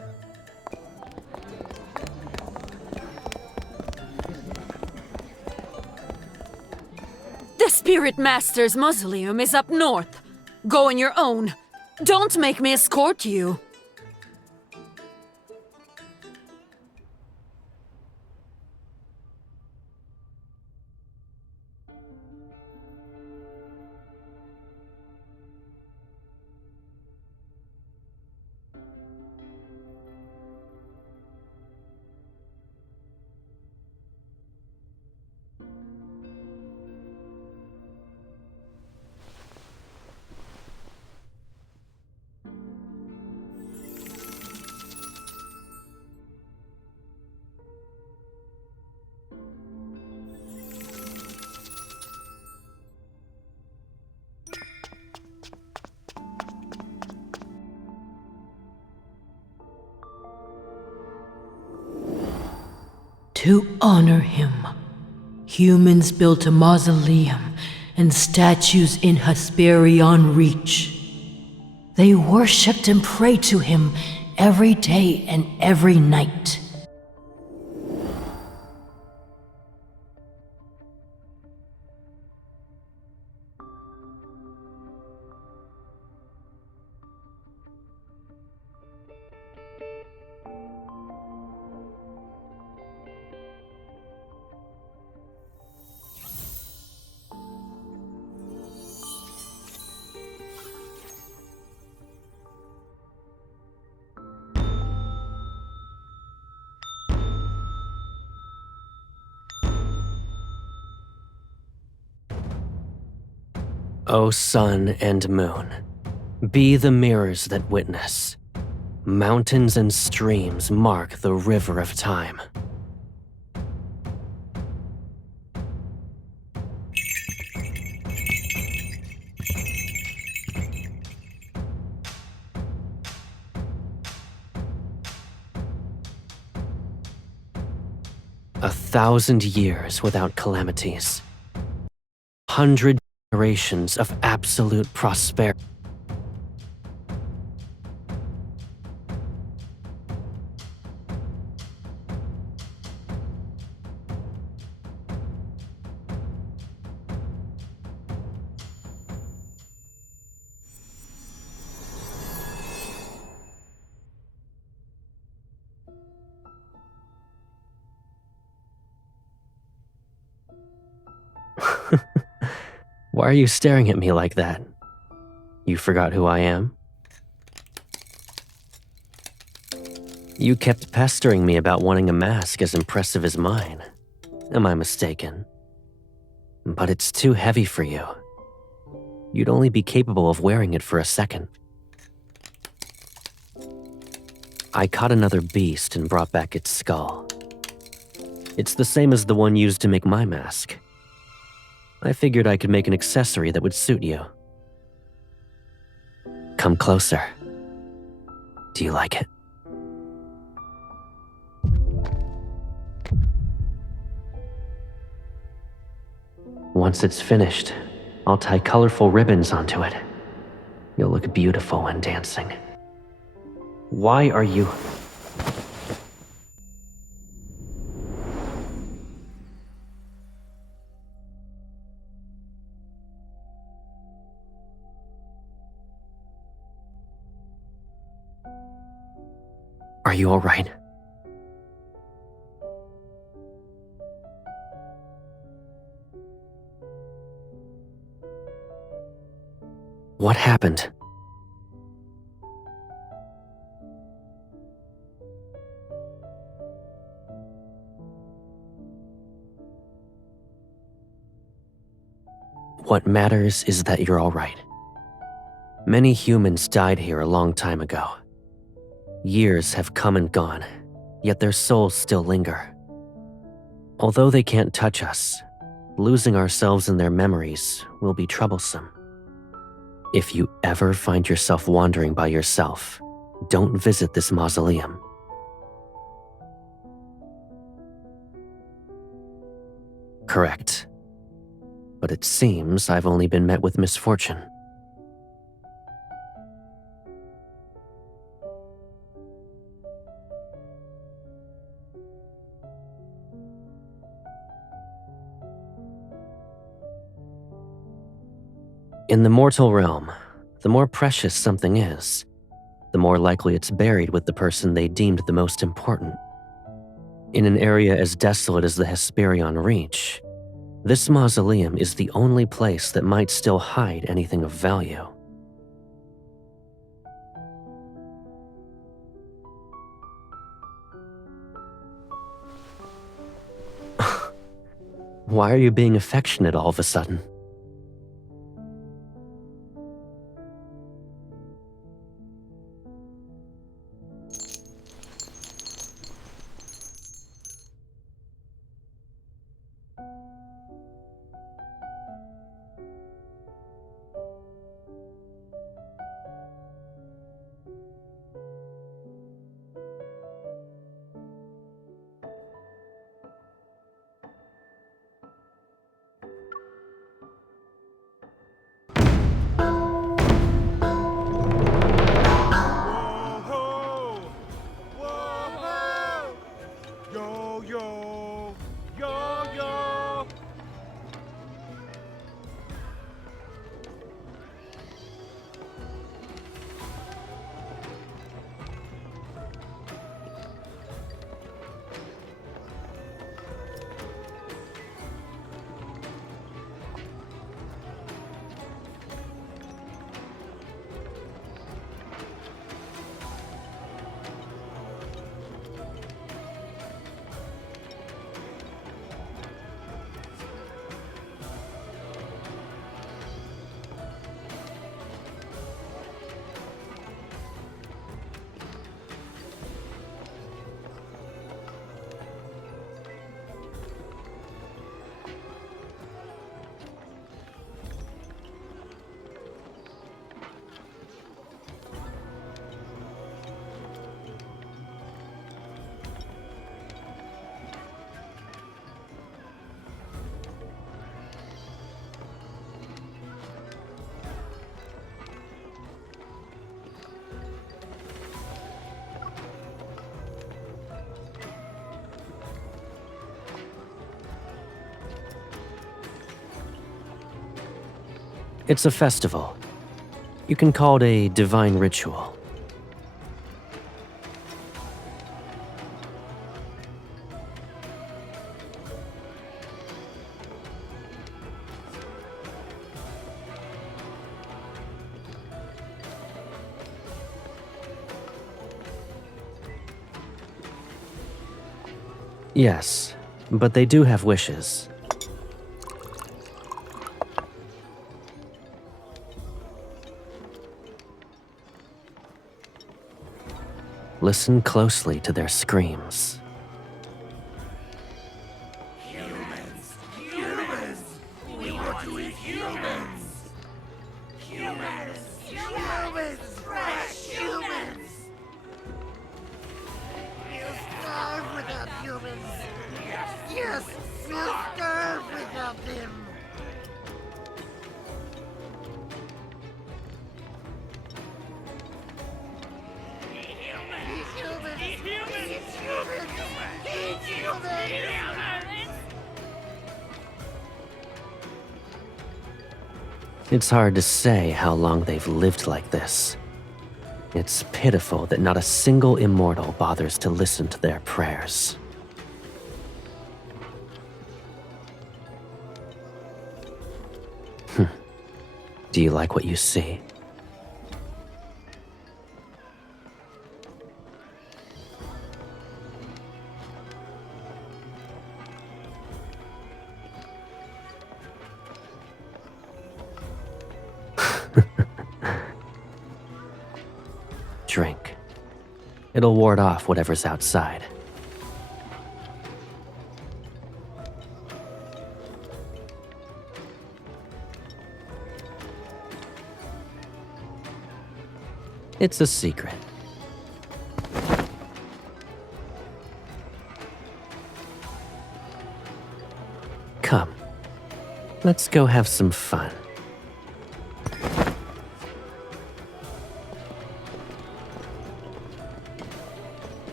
The Spirit Master's mausoleum is up north. Go on your own. Don't make me escort you. To honor him, humans built a mausoleum and statues in Hesperion Reach. They worshipped and prayed to him every day and every night. O sun and moon, be the mirrors that witness. Mountains and streams mark the river of time. A 1,000 years without calamities. 100 generations of absolute prosperity. Why are you staring at me like that? You forgot who I am? You kept pestering me about wanting a mask as impressive as mine. Am I mistaken? But it's too heavy for you. You'd only be capable of wearing it for a second. I caught another beast and brought back its skull. It's the same as the one used to make my mask. I figured I could make an accessory that would suit you. Come closer. Do you like it? Once it's finished, I'll tie colorful ribbons onto it. You'll look beautiful when dancing. Why are you... Are you all right? What happened? What matters is that you're all right. Many humans died here a long time ago. Years have come and gone, yet their souls still linger. Although they can't touch us, losing ourselves in their memories will be troublesome. If you ever find yourself wandering by yourself, don't visit this mausoleum. Correct. But it seems I've only been met with misfortune. In the mortal realm, the more precious something is, the more likely it's buried with the person they deemed the most important. In an area as desolate as the Hesperion Reach, this mausoleum is the only place that might still hide anything of value. Why are you being affectionate all of a sudden? It's a festival. You can call it a divine ritual. Yes, but they do have wishes. Listen closely to their screams. It's hard to say how long they've lived like this. It's pitiful that not a single immortal bothers to listen to their prayers. Do you like what you see? Drink. It'll ward off whatever's outside. It's a secret. Come, let's go have some fun.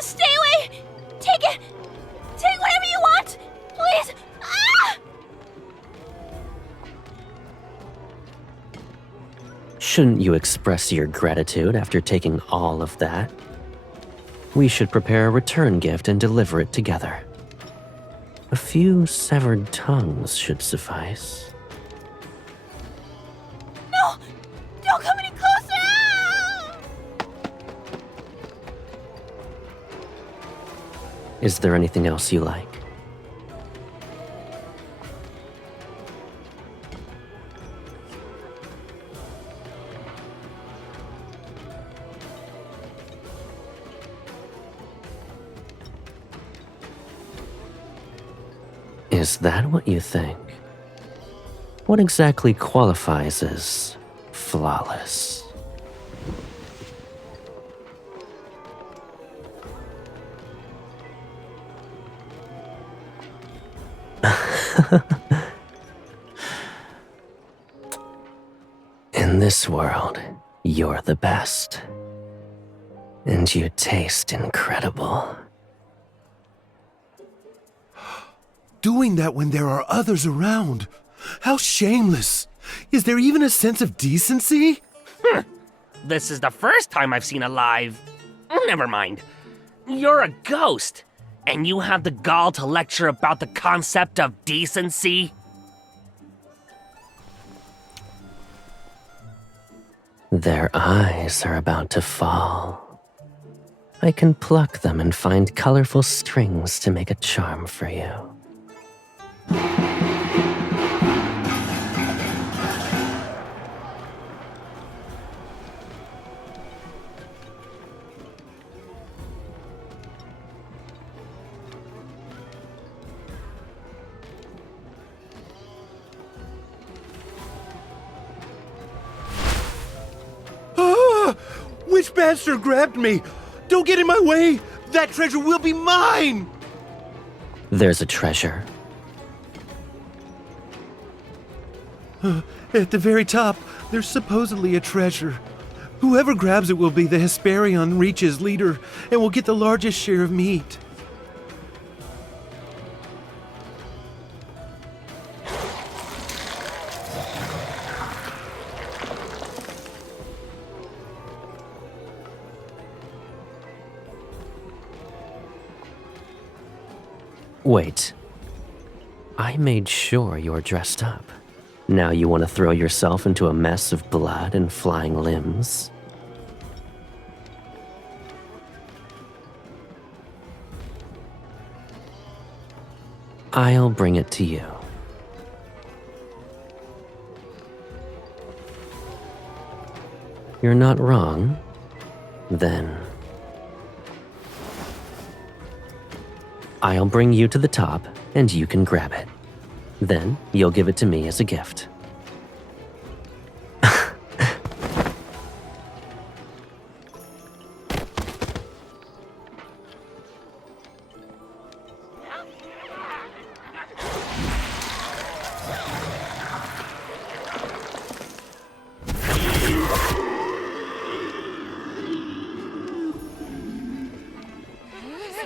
Stay away! Take it! Take whatever you want! Please! Ah! Shouldn't you express your gratitude after taking all of that? We should prepare a return gift and deliver it together. A few severed tongues should suffice. No! Don't come any closer! Is there anything else you like? Is that what you think? What exactly qualifies as flawless? In this world, you're the best. And you taste incredible. Doing that when there are others around. How shameless. Is there even a sense of decency? This is the first time I've seen a live... Never mind. You're a ghost, and you have the gall to lecture about the concept of decency? Their eyes are about to fall. I can pluck them and find colorful strings to make a charm for you. Which bastard grabbed me? Don't get in my way! That treasure will be mine! There's a treasure. At the very top, there's supposedly a treasure. Whoever grabs it will be the Hesperion Reach's leader and will get the largest share of meat. Wait. I made sure you're dressed up. Now you want to throw yourself into a mess of blood and flying limbs? I'll bring it to you. You're not wrong. Then I'll bring you to the top, and you can grab it. Then you'll give it to me as a gift.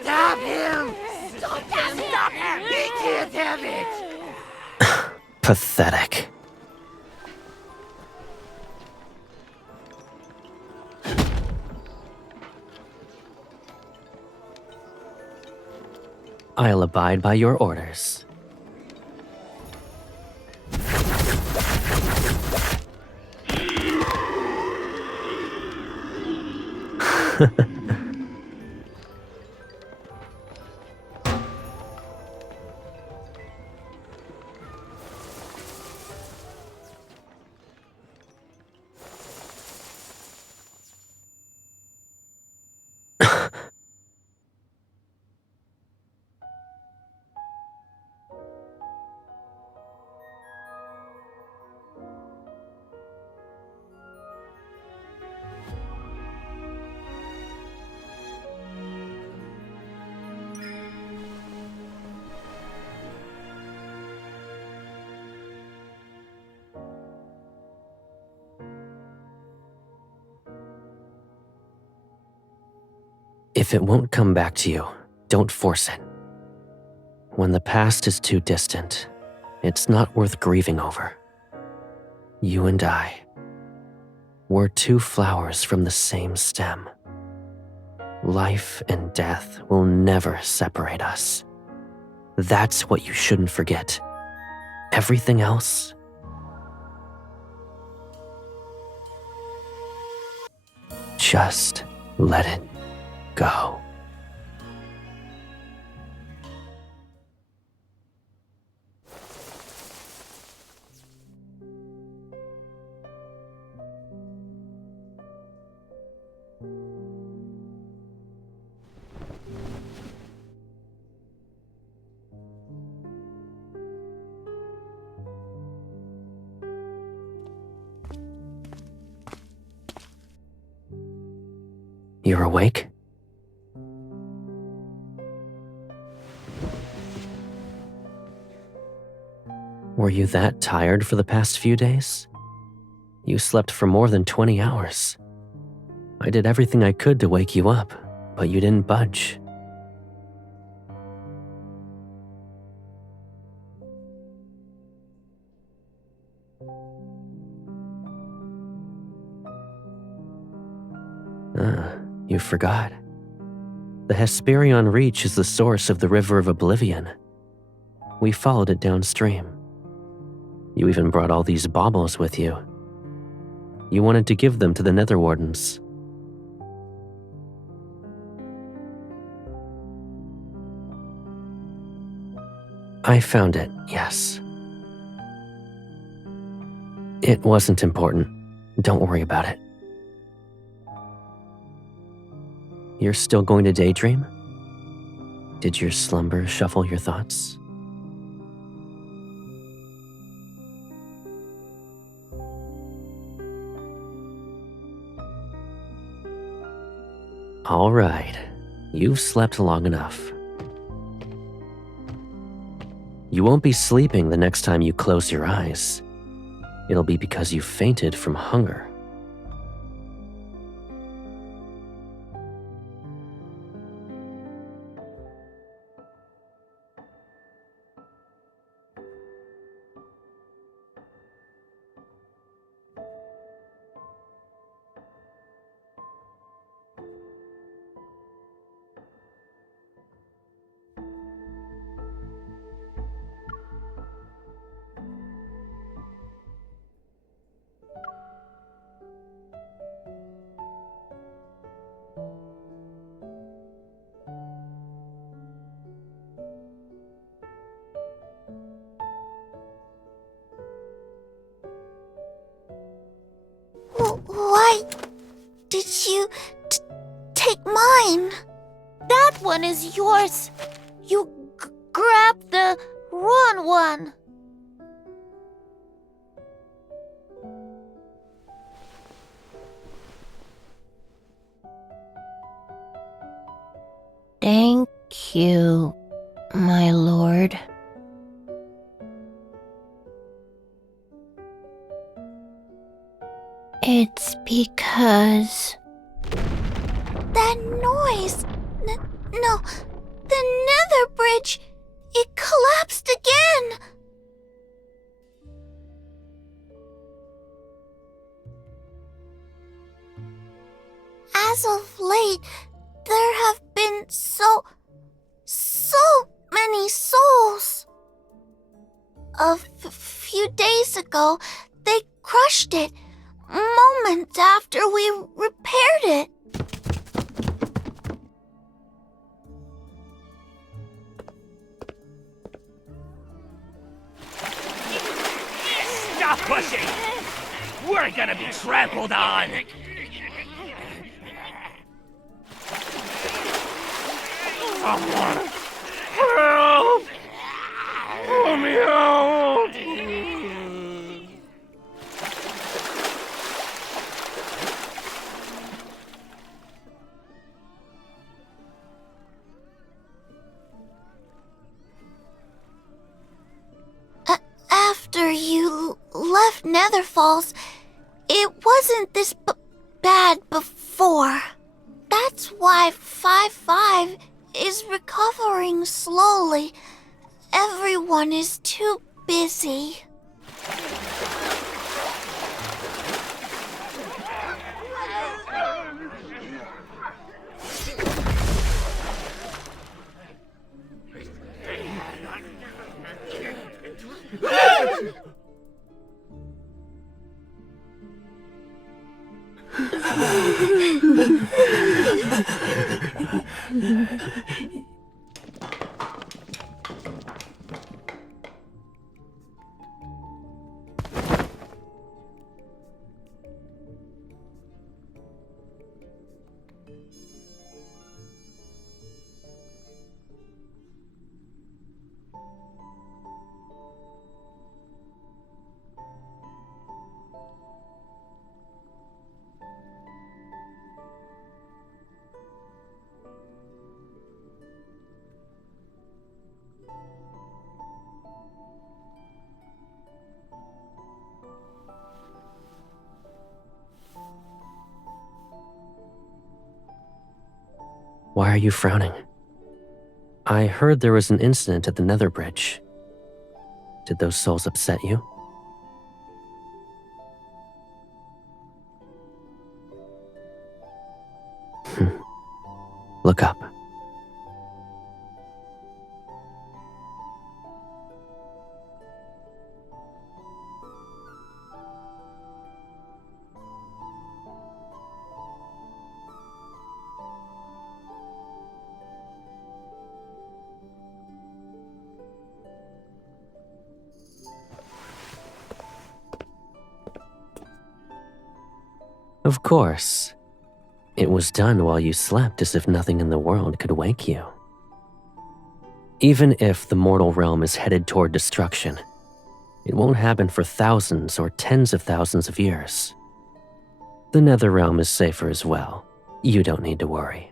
Stop him! Stop him! Stop him! He can't have it! Pathetic. I'll abide by your orders. If it won't come back to you, don't force it. When the past is too distant, it's not worth grieving over. You and I, we're two flowers from the same stem. Life and death will never separate us. That's what you shouldn't forget. Everything else, just let it go. You're awake? Were you that tired for the past few days? You slept for more than 20 hours. I did everything I could to wake you up, but you didn't budge. You forgot. The Hesperion Reach is the source of the River of Oblivion. We followed it downstream. You even brought all these baubles with you. You wanted to give them to the Nether Wardens. I found it, yes. It wasn't important. Don't worry about it. You're still going to daydream? Did your slumber shuffle your thoughts? All right, you've slept long enough. You won't be sleeping the next time you close your eyes. it'll be because you fainted from hunger. Why did you take mine? That one is yours. You grabbed the wrong one. Thank you, my lord. It's because... That noise! No, the nether bridge! It collapsed again! As of late, there have been so many souls. A few days ago, they crushed it, moments after we repaired it. Stop pushing! We're gonna be trampled on! Someone help! Let me out! After you left Nether Falls, it wasn't this bad before. That's why 5-5 is recovering slowly. Everyone is too busy. Why are you frowning? I heard there was an incident at the nether bridge. Did those souls upset you? Look up. Of course. It was done while you slept as if nothing in the world could wake you. Even if the mortal realm is headed toward destruction, it won't happen for thousands or tens of thousands of years. The nether realm is safer as well. You don't need to worry.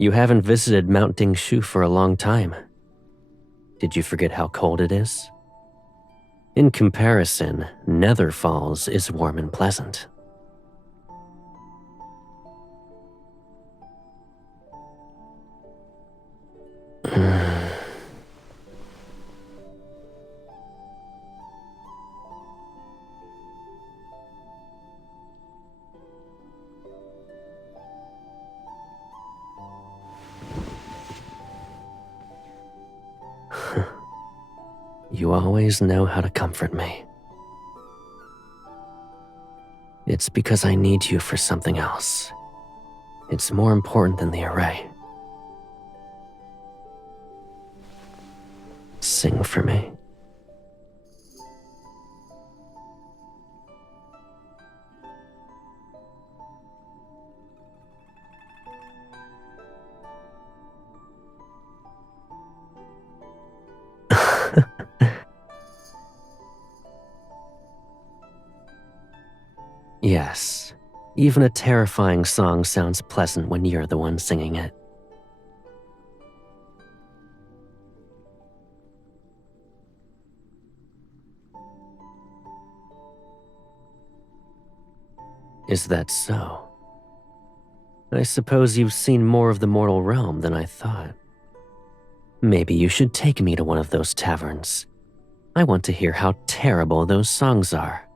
You haven't visited Mount Dingshu for a long time. Did you forget how cold it is? In comparison, Nether Falls is warm and pleasant. You always know how to comfort me. It's because I need you for something else. It's more important than the array. Sing for me. Yes, even a terrifying song sounds pleasant when you're the one singing it. Is that so? I suppose you've seen more of the mortal realm than I thought. Maybe you should take me to one of those taverns. I want to hear how terrible those songs are.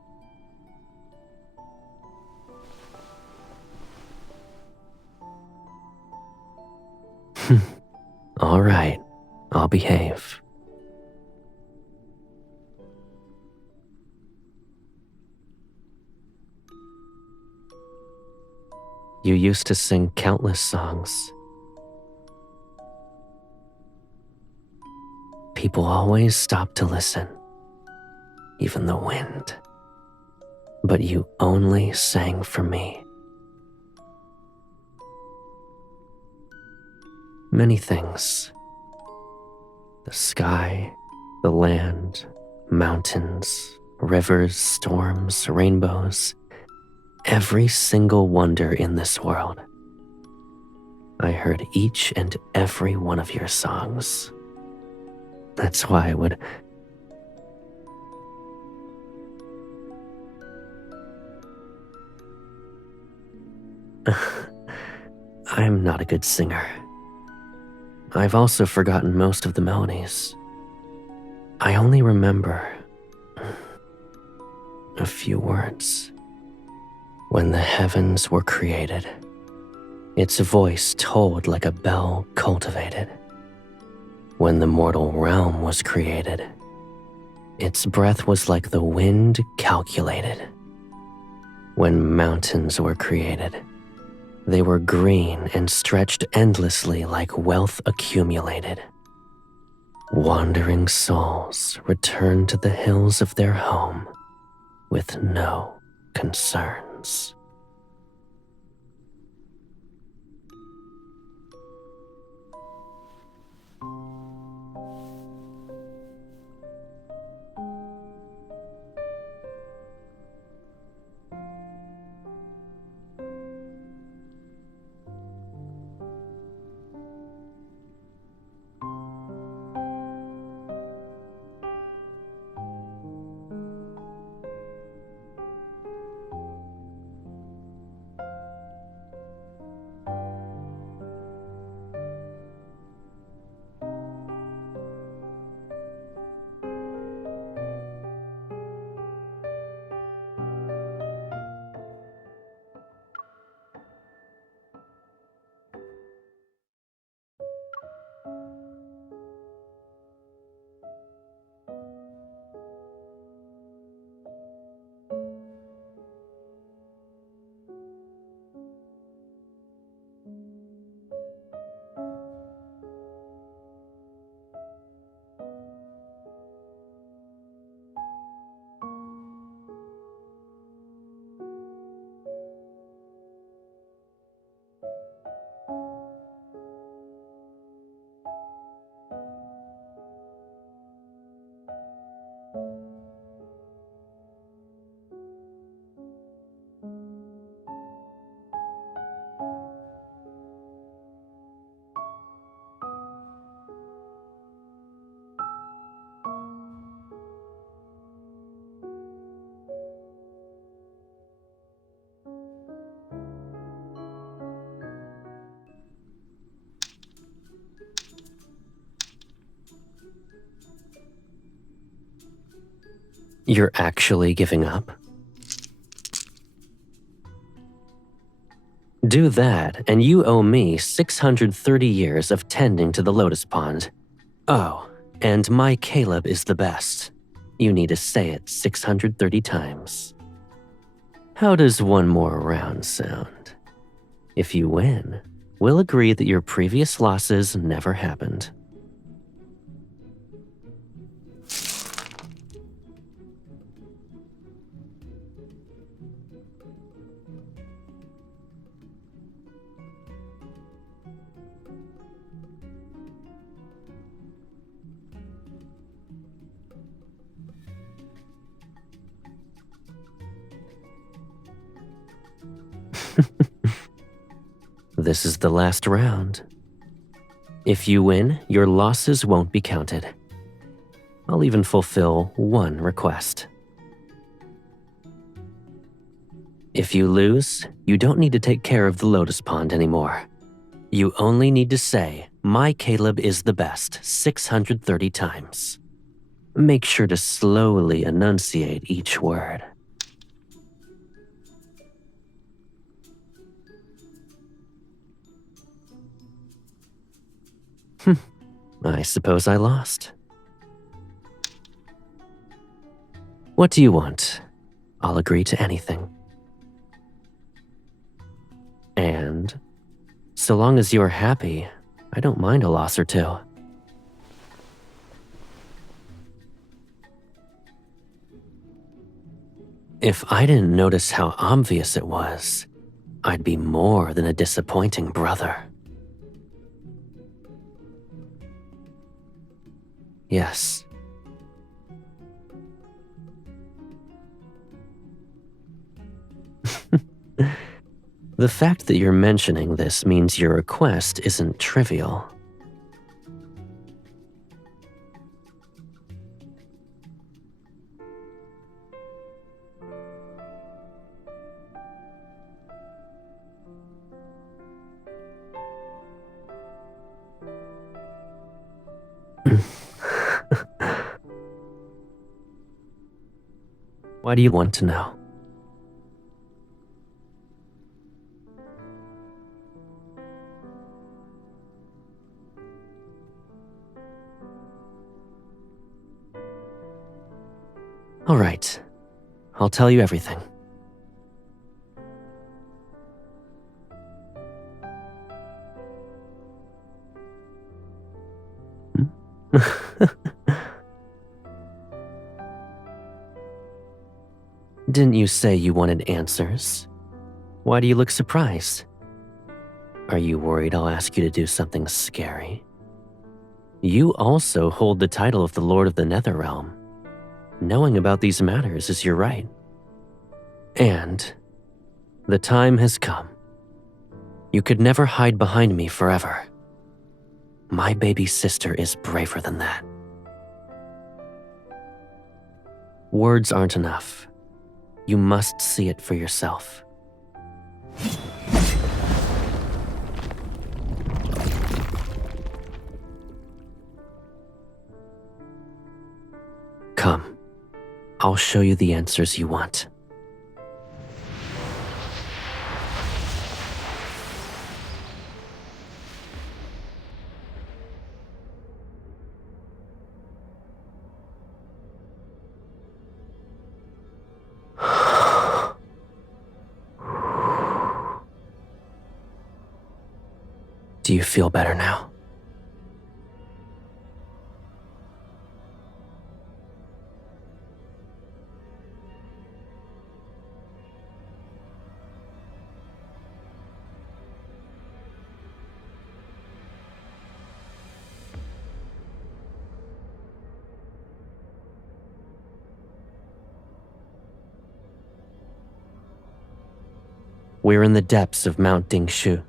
All right, I'll behave. You used to sing countless songs. People always stopped to listen, even the wind. But you only sang for me. Many things. The sky, the land, mountains, rivers, storms, rainbows. Every single wonder in this world. I heard each and every one of your songs. That's why I would... I'm not a good singer. I've also forgotten most of the melodies. I only remember a few words. When the heavens were created, its voice tolled like a bell cultivated. When the mortal realm was created, its breath was like the wind calculated. When mountains were created, they were green and stretched endlessly like wealth accumulated. Wandering souls returned to the hills of their home with no concerns. You're actually giving up? Do that, and you owe me 630 years of tending to the lotus pond. Oh, and my Caleb is the best. You need to say it 630 times. How does one more round sound? If you win, we'll agree that your previous losses never happened. This is the last round. If you win, your losses won't be counted. I'll even fulfill one request. If you lose, you don't need to take care of the lotus pond anymore. You only need to say, "My Caleb is the best," 630 times. Make sure to slowly enunciate each word. I suppose I lost. What do you want? I'll agree to anything. And so long as you're happy, I don't mind a loss or two. If I didn't notice how obvious it was, I'd be more than a disappointing brother. Yes. The fact that you're mentioning this means your request isn't trivial. Why do you want to know? All right, I'll tell you everything. Didn't you say you wanted answers? Why do you look surprised? Are you worried I'll ask you to do something scary? You also hold the title of the Lord of the Nether Realm. Knowing about these matters is your right. And the time has come. You could never hide behind me forever. My baby sister is braver than that. Words aren't enough. You must see it for yourself. Come, I'll show you the answers you want. Do you feel better now? We're in the depths of Mount Dingshu.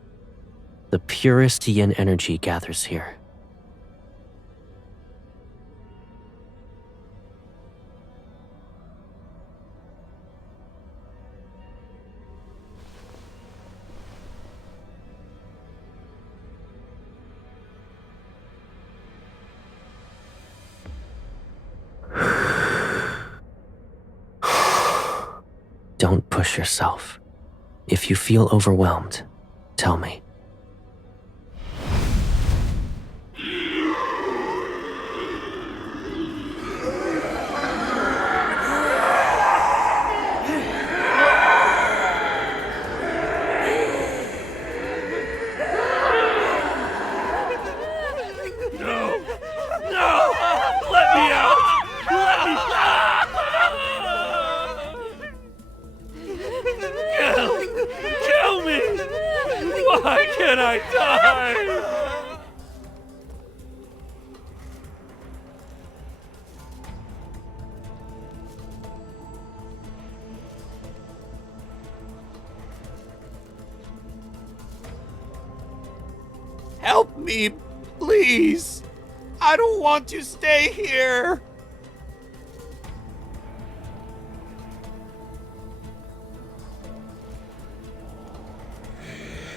The purest yin energy gathers here. Don't push yourself. If you feel overwhelmed, tell me. Kill me! Why can't I die? Help me, please. I don't want to stay here.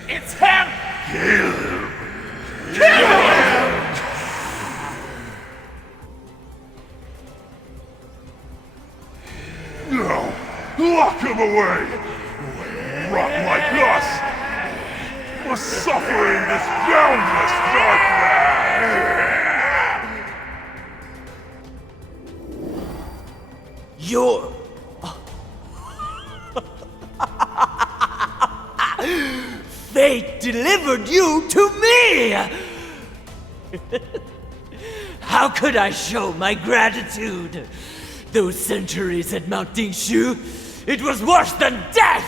It's him! Kill him! Kill him! No! Lock him away! Rot like us! Must suffer in this boundless darkness! You're... Fate delivered you to me! How could I show my gratitude? Those centuries at Mount Dingshu, it was worse than death!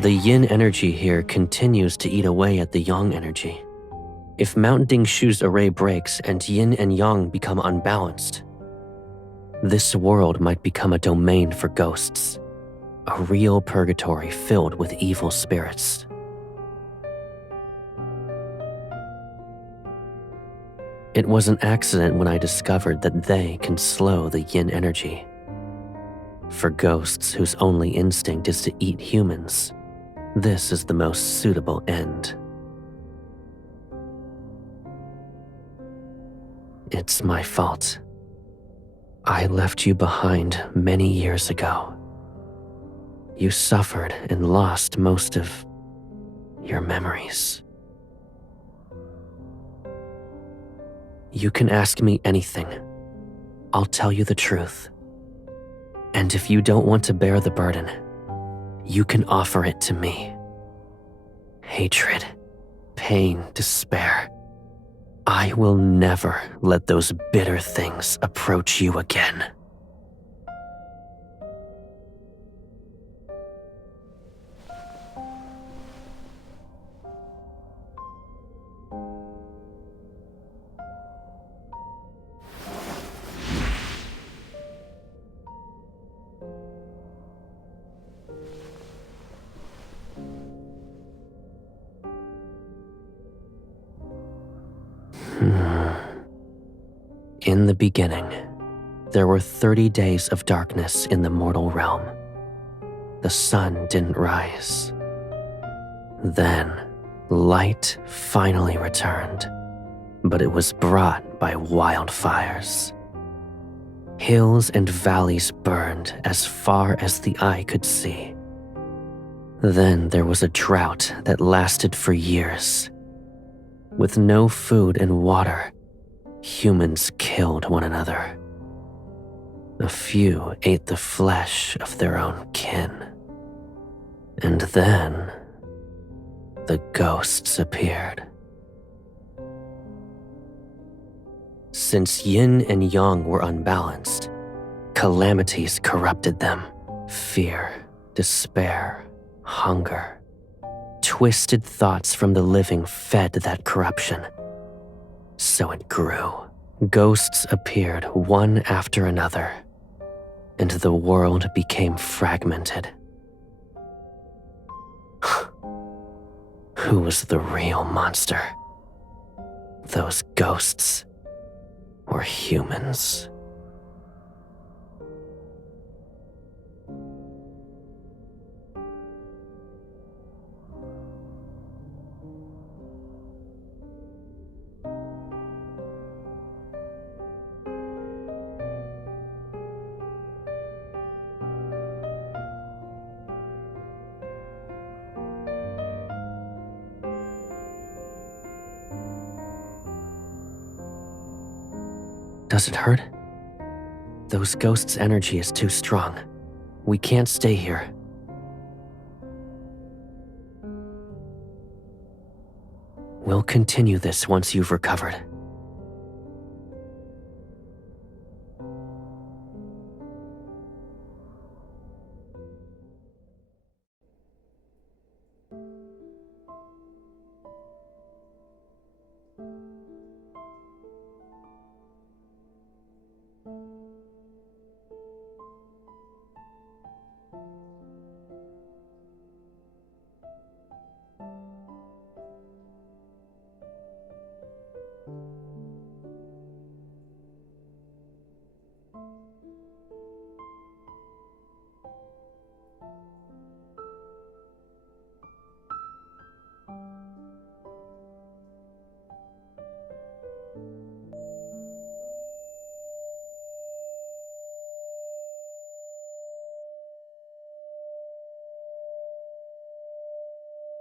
The yin energy here continues to eat away at the yang energy. If Mount Dingshu's array breaks and yin and yang become unbalanced, this world might become a domain for ghosts, a real purgatory filled with evil spirits. It was an accident when I discovered that they can slow the yin energy. For ghosts whose only instinct is to eat humans, this is the most suitable end. It's my fault. I left you behind many years ago. You suffered and lost most of your memories. You can ask me anything. I'll tell you the truth. And if you don't want to bear the burden, you can offer it to me. Hatred, pain, despair. I will never let those bitter things approach you again. In the beginning, there were 30 days of darkness in the mortal realm. The sun didn't rise. Then, light finally returned, but it was brought by wildfires. Hills and valleys burned as far as the eye could see. Then there was a drought that lasted for years. With no food and water, humans killed one another. A few ate the flesh of their own kin. And then, the ghosts appeared. Since yin and yang were unbalanced, calamities corrupted them. Fear, despair, hunger. Twisted thoughts from the living fed that corruption. So it grew. Ghosts appeared one after another, and the world became fragmented. Who was the real monster? Those ghosts or humans? Does it hurt? Those ghosts' energy is too strong. We can't stay here. We'll continue this once you've recovered.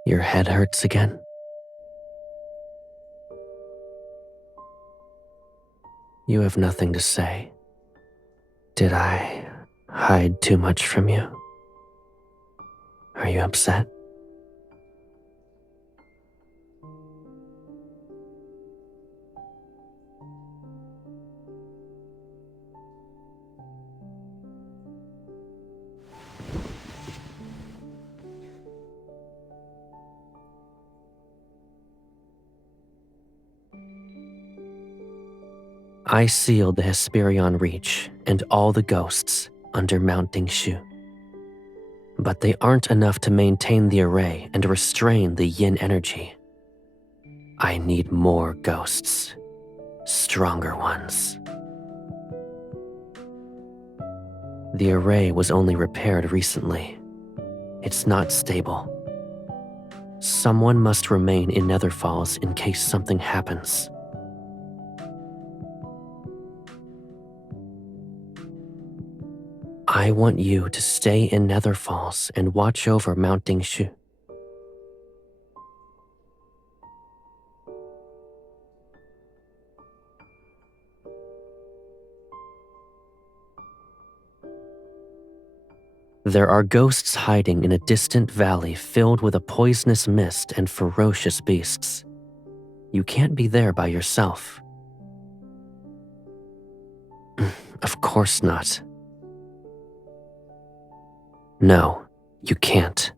Your head hurts again? You have nothing to say. Did I hide too much from you? Are you upset? I sealed the Hesperion Reach and all the ghosts under Mounting Shu. But they aren't enough to maintain the array and restrain the yin energy. I need more ghosts. Stronger ones. The array was only repaired recently. It's not stable. Someone must remain in Nether Falls in case something happens. I want you to stay in Nether Falls and watch over Mounting Shu. There are ghosts hiding in a distant valley filled with a poisonous mist and ferocious beasts. You can't be there by yourself. Of course not. No, you can't.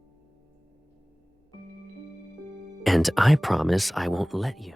And I promise I won't let you.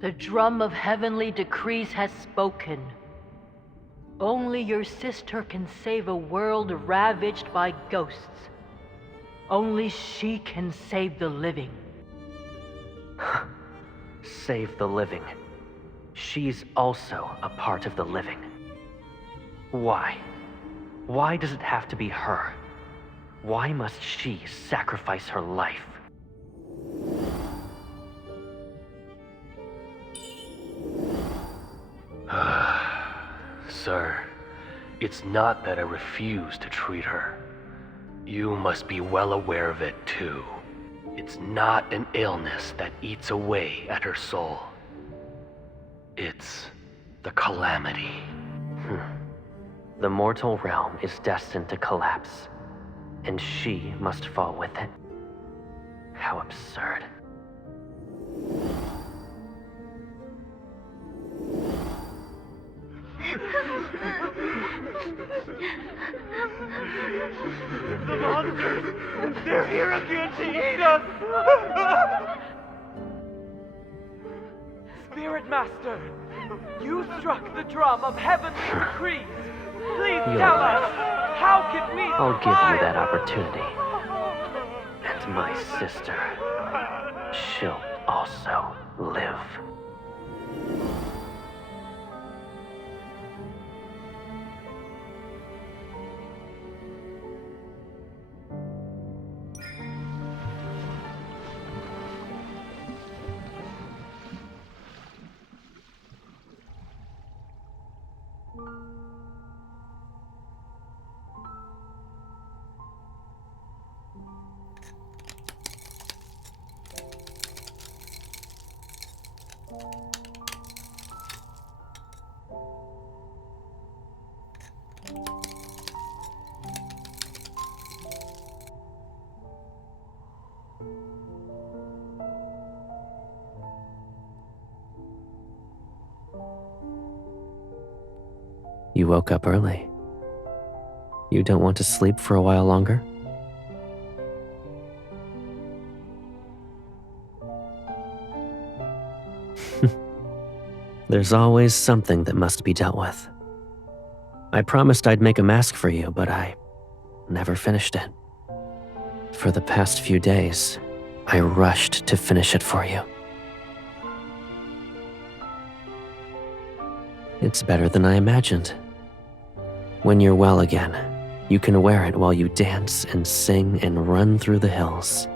The drum of heavenly decrees has spoken. Only your sister can save a world ravaged by ghosts. Only she can save the living. Save the living. She's also a part of the living. Why? Why does it have to be her? Why must she sacrifice her life? Sir, it's not that I refuse to treat her. You must be well aware of it too. It's not an illness that eats away at her soul. It's the calamity. The mortal realm is destined to collapse, and she must fall with it. How absurd. The monsters! They're here again to eat us! Spirit Master, you struck the drum of heavenly decrees. Please tell us, how can we survive? I'll give you that opportunity. And my sister, she'll also live. You woke up early. You don't want to sleep for a while longer? There's always something that must be dealt with. I promised I'd make a mask for you, but I never finished it. For the past few days, I rushed to finish it for you. It's better than I imagined. When you're well again, you can wear it while you dance and sing and run through the hills.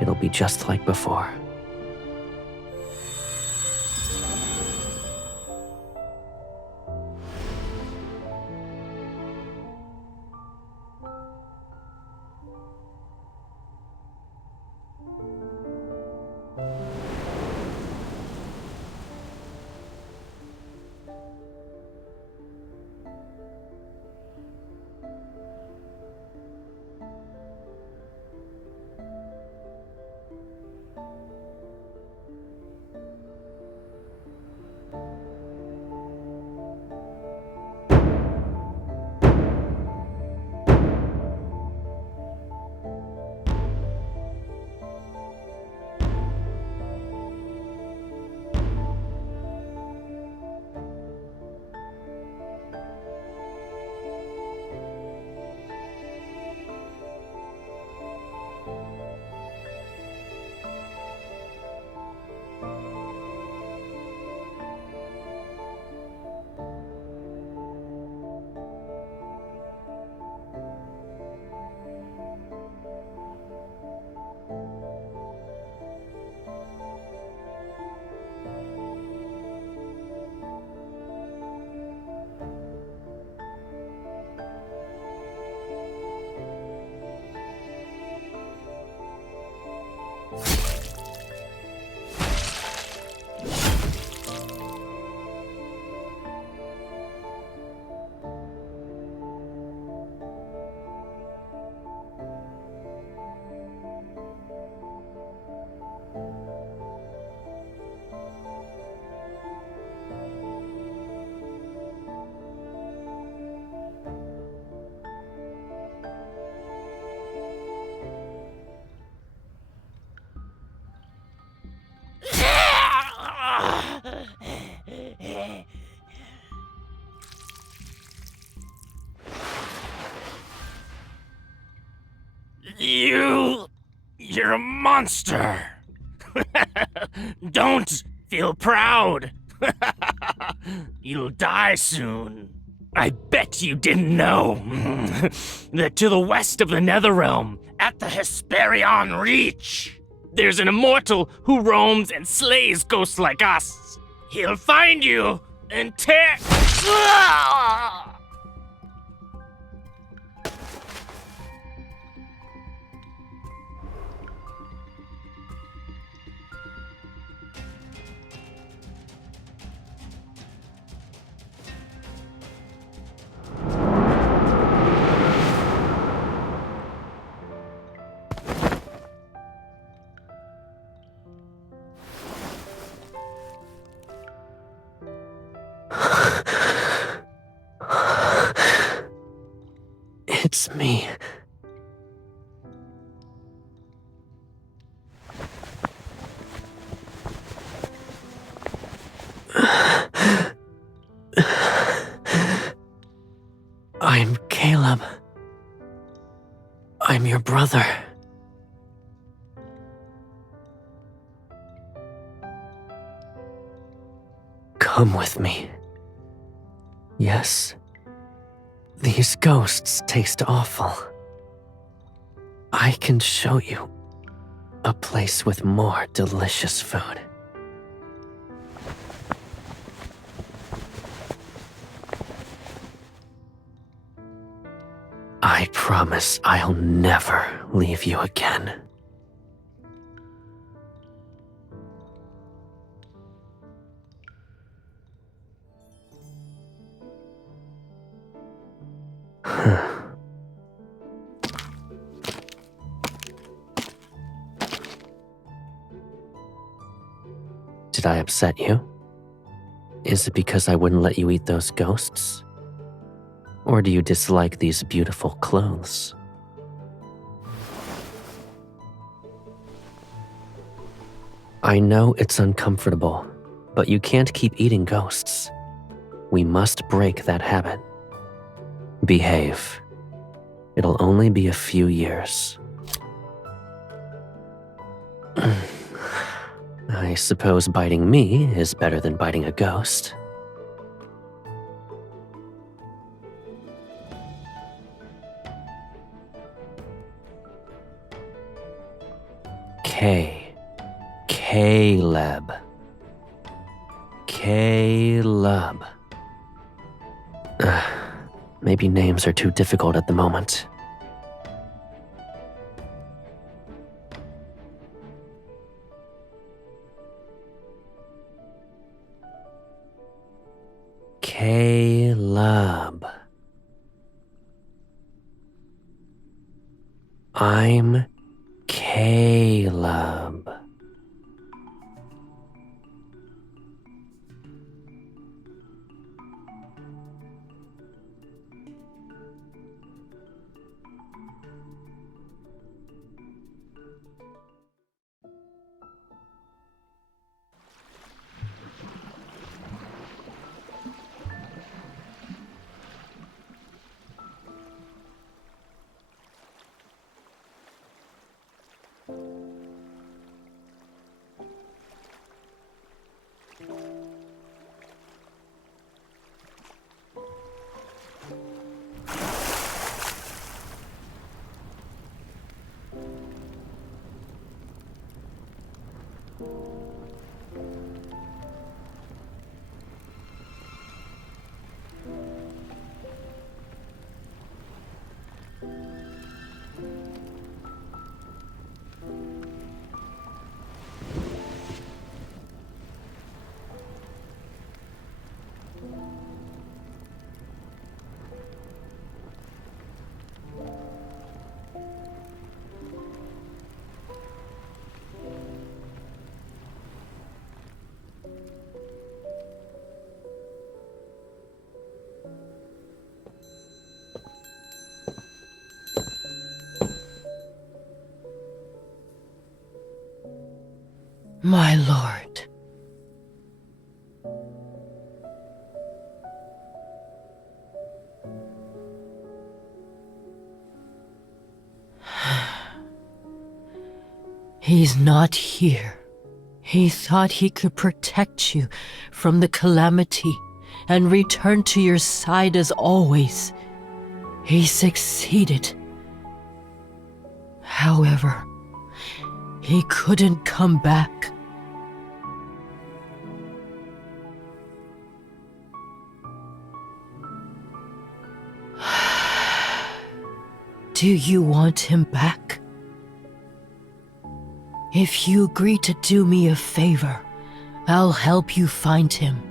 It'll be just like before. a monster! Don't feel proud! You'll die soon. I bet you didn't know that to the west of the Netherrealm, at the Hesperion Reach, there's an immortal who roams and slays ghosts like us. He'll find you and tear... It's me. I'm Caleb. I'm your brother. Come with me. Yes. These ghosts taste awful. I can show you a place with more delicious food. I promise I'll never leave you again. Did I upset you? Is it because I wouldn't let you eat those ghosts? Or do you dislike these beautiful clothes? I know it's uncomfortable, but you can't keep eating ghosts. We must break that habit. Behave. It'll only be a few years. I suppose biting me is better than biting a ghost. Caleb. Caleb. Maybe names are too difficult at the moment. Caleb. I'm Caleb. My lord. He's not here. He thought he could protect you from the calamity and return to your side as always. He succeeded. However, he couldn't come back. Do you want him back? If you agree to do me a favor, I'll help you find him.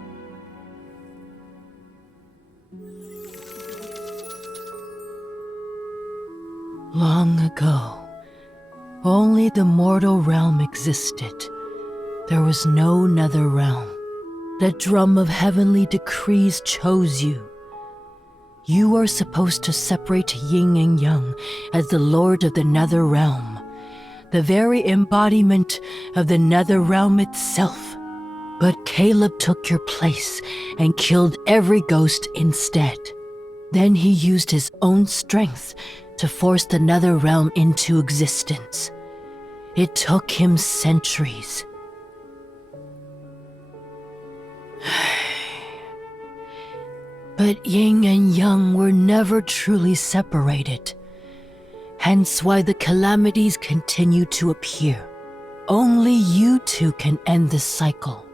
Long ago, only the mortal realm existed. There was no nether realm. The drum of heavenly decrees chose you. You are supposed to separate yin and yang as the lord of the nether realm, the very embodiment of the nether realm itself. But Caleb took your place and killed every ghost instead. Then he used his own strength to force the nether realm into existence. It took him centuries. But yin and yang were never truly separated. Hence why the calamities continue to appear. Only you two can end this cycle.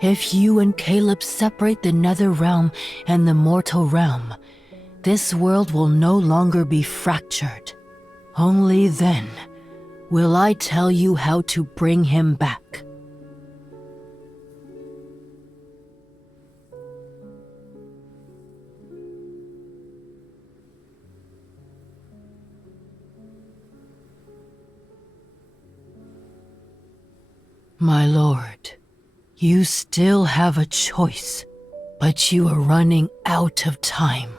If you and Caleb separate the nether realm and the mortal realm, this world will no longer be fractured. Only then will I tell you how to bring him back. My lord, you still have a choice, but you are running out of time.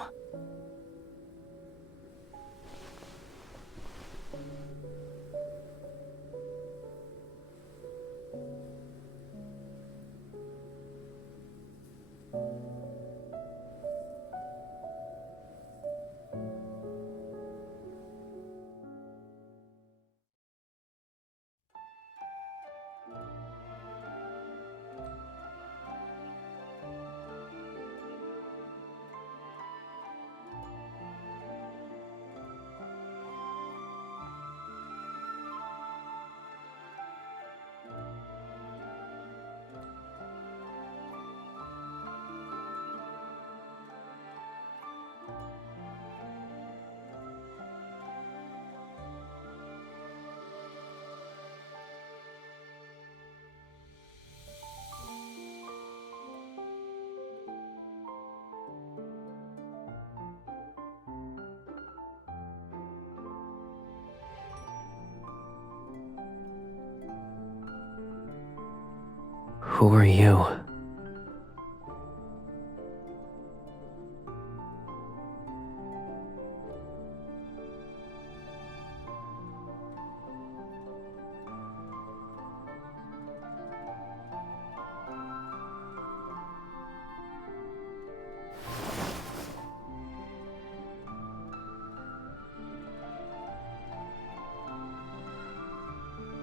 Who are you?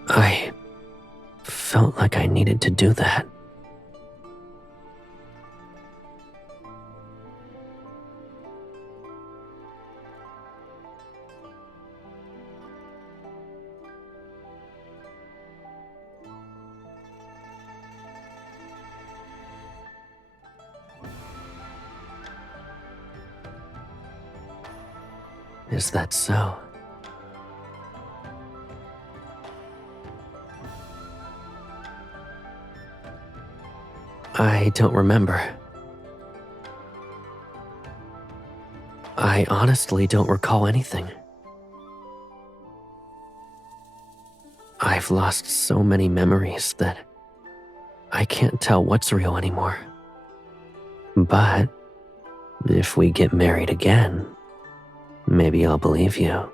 I felt like I needed to do that. Is that so? I don't remember. I honestly don't recall anything. I've lost so many memories that I can't tell what's real anymore. But if we get married again, maybe I'll believe you.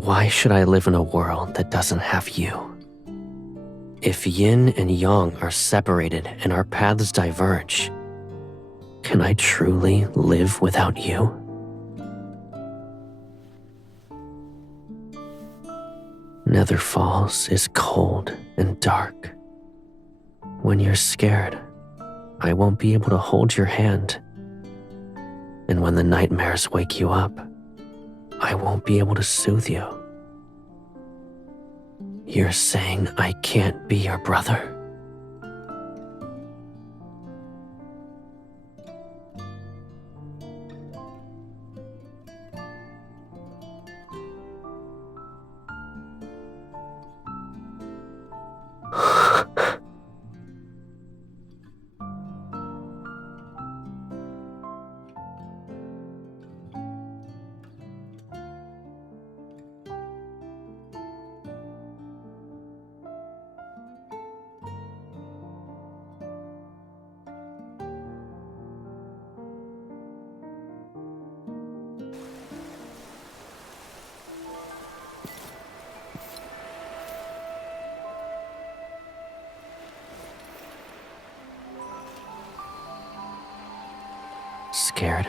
Why should I live in a world that doesn't have you? If yin and yang are separated and our paths diverge, can I truly live without you? Nether Falls is cold and dark. When you're scared, I won't be able to hold your hand. And when the nightmares wake you up, I won't be able to soothe you. You're saying I can't be your brother? Scared?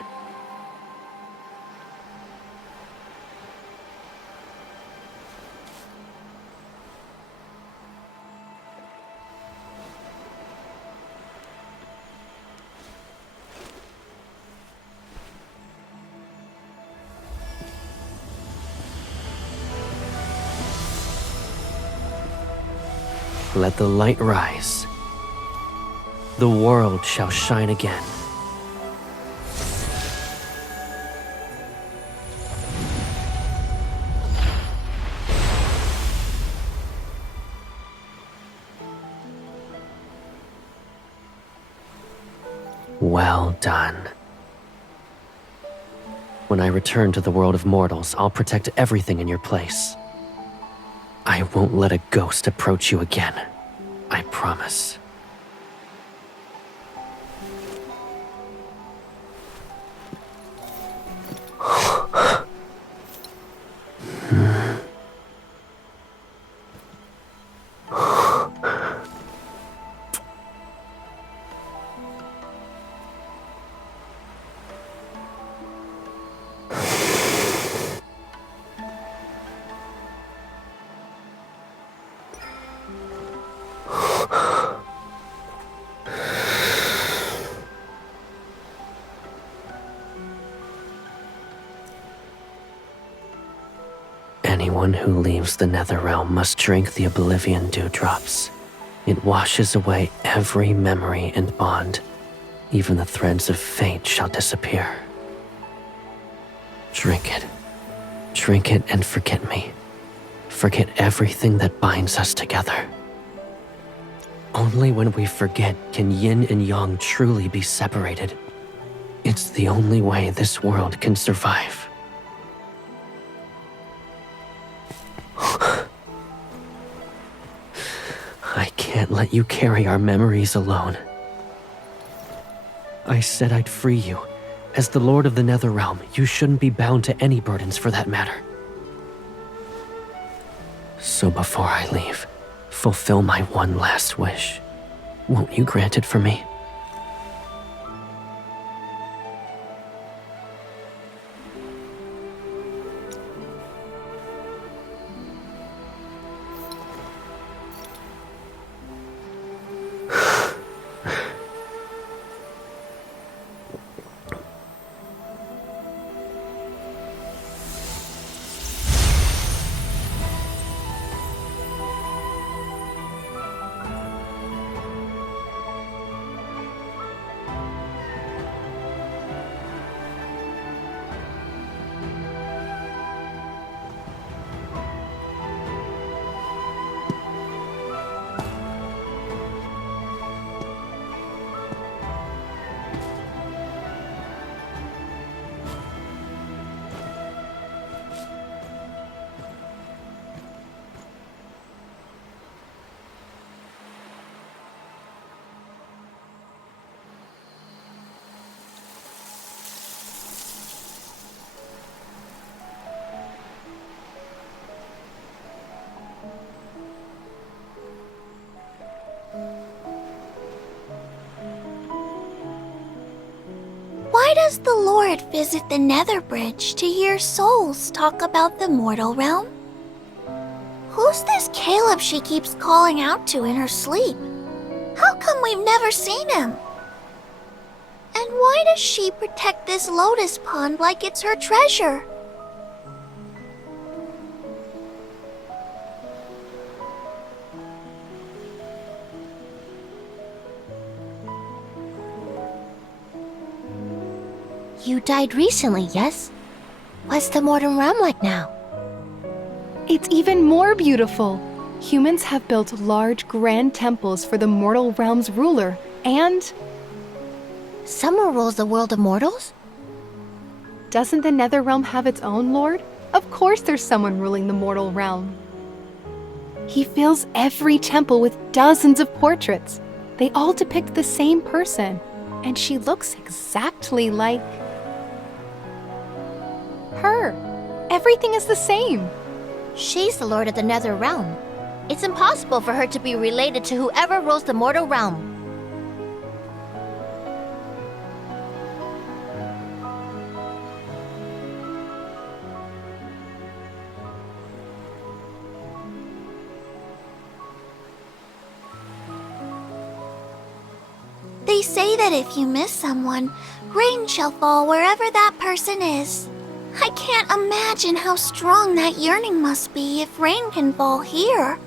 Let the light rise. The world shall shine again. Well done. When I return to the world of mortals, I'll protect everything in your place. I won't let a ghost approach you again. I promise. Anyone who leaves the Nether Realm must drink the Oblivion Dewdrops. It washes away every memory and bond. Even the threads of fate shall disappear. Drink it. Drink it and forget me. Forget everything that binds us together. Only when we forget can yin and yang truly be separated. It's the only way this world can survive. I can't let you carry our memories alone. I said I'd free you. As the Lord of the Nether Realm, you shouldn't be bound to any burdens for that matter. So before I leave, fulfill my one last wish. Won't you grant it for me? Why does the Lord visit the Nether Bridge to hear souls talk about the mortal realm? Who's this Caleb she keeps calling out to in her sleep? How come we've never seen him? And why does she protect this lotus pond like it's her treasure? You died recently, yes? What's the mortal realm like now? It's even more beautiful. Humans have built large, grand temples for the mortal realm's ruler, and... Someone rules the world of mortals? Doesn't the nether realm have its own lord? Of course there's someone ruling the mortal realm. He fills every temple with dozens of portraits. They all depict the same person, and she looks exactly like... her. Everything is the same. She's the lord of the nether realm. It's impossible for her to be related to whoever rules the mortal realm. They say that if you miss someone, rain shall fall wherever that person is. I can't imagine how strong that yearning must be if rain can fall here.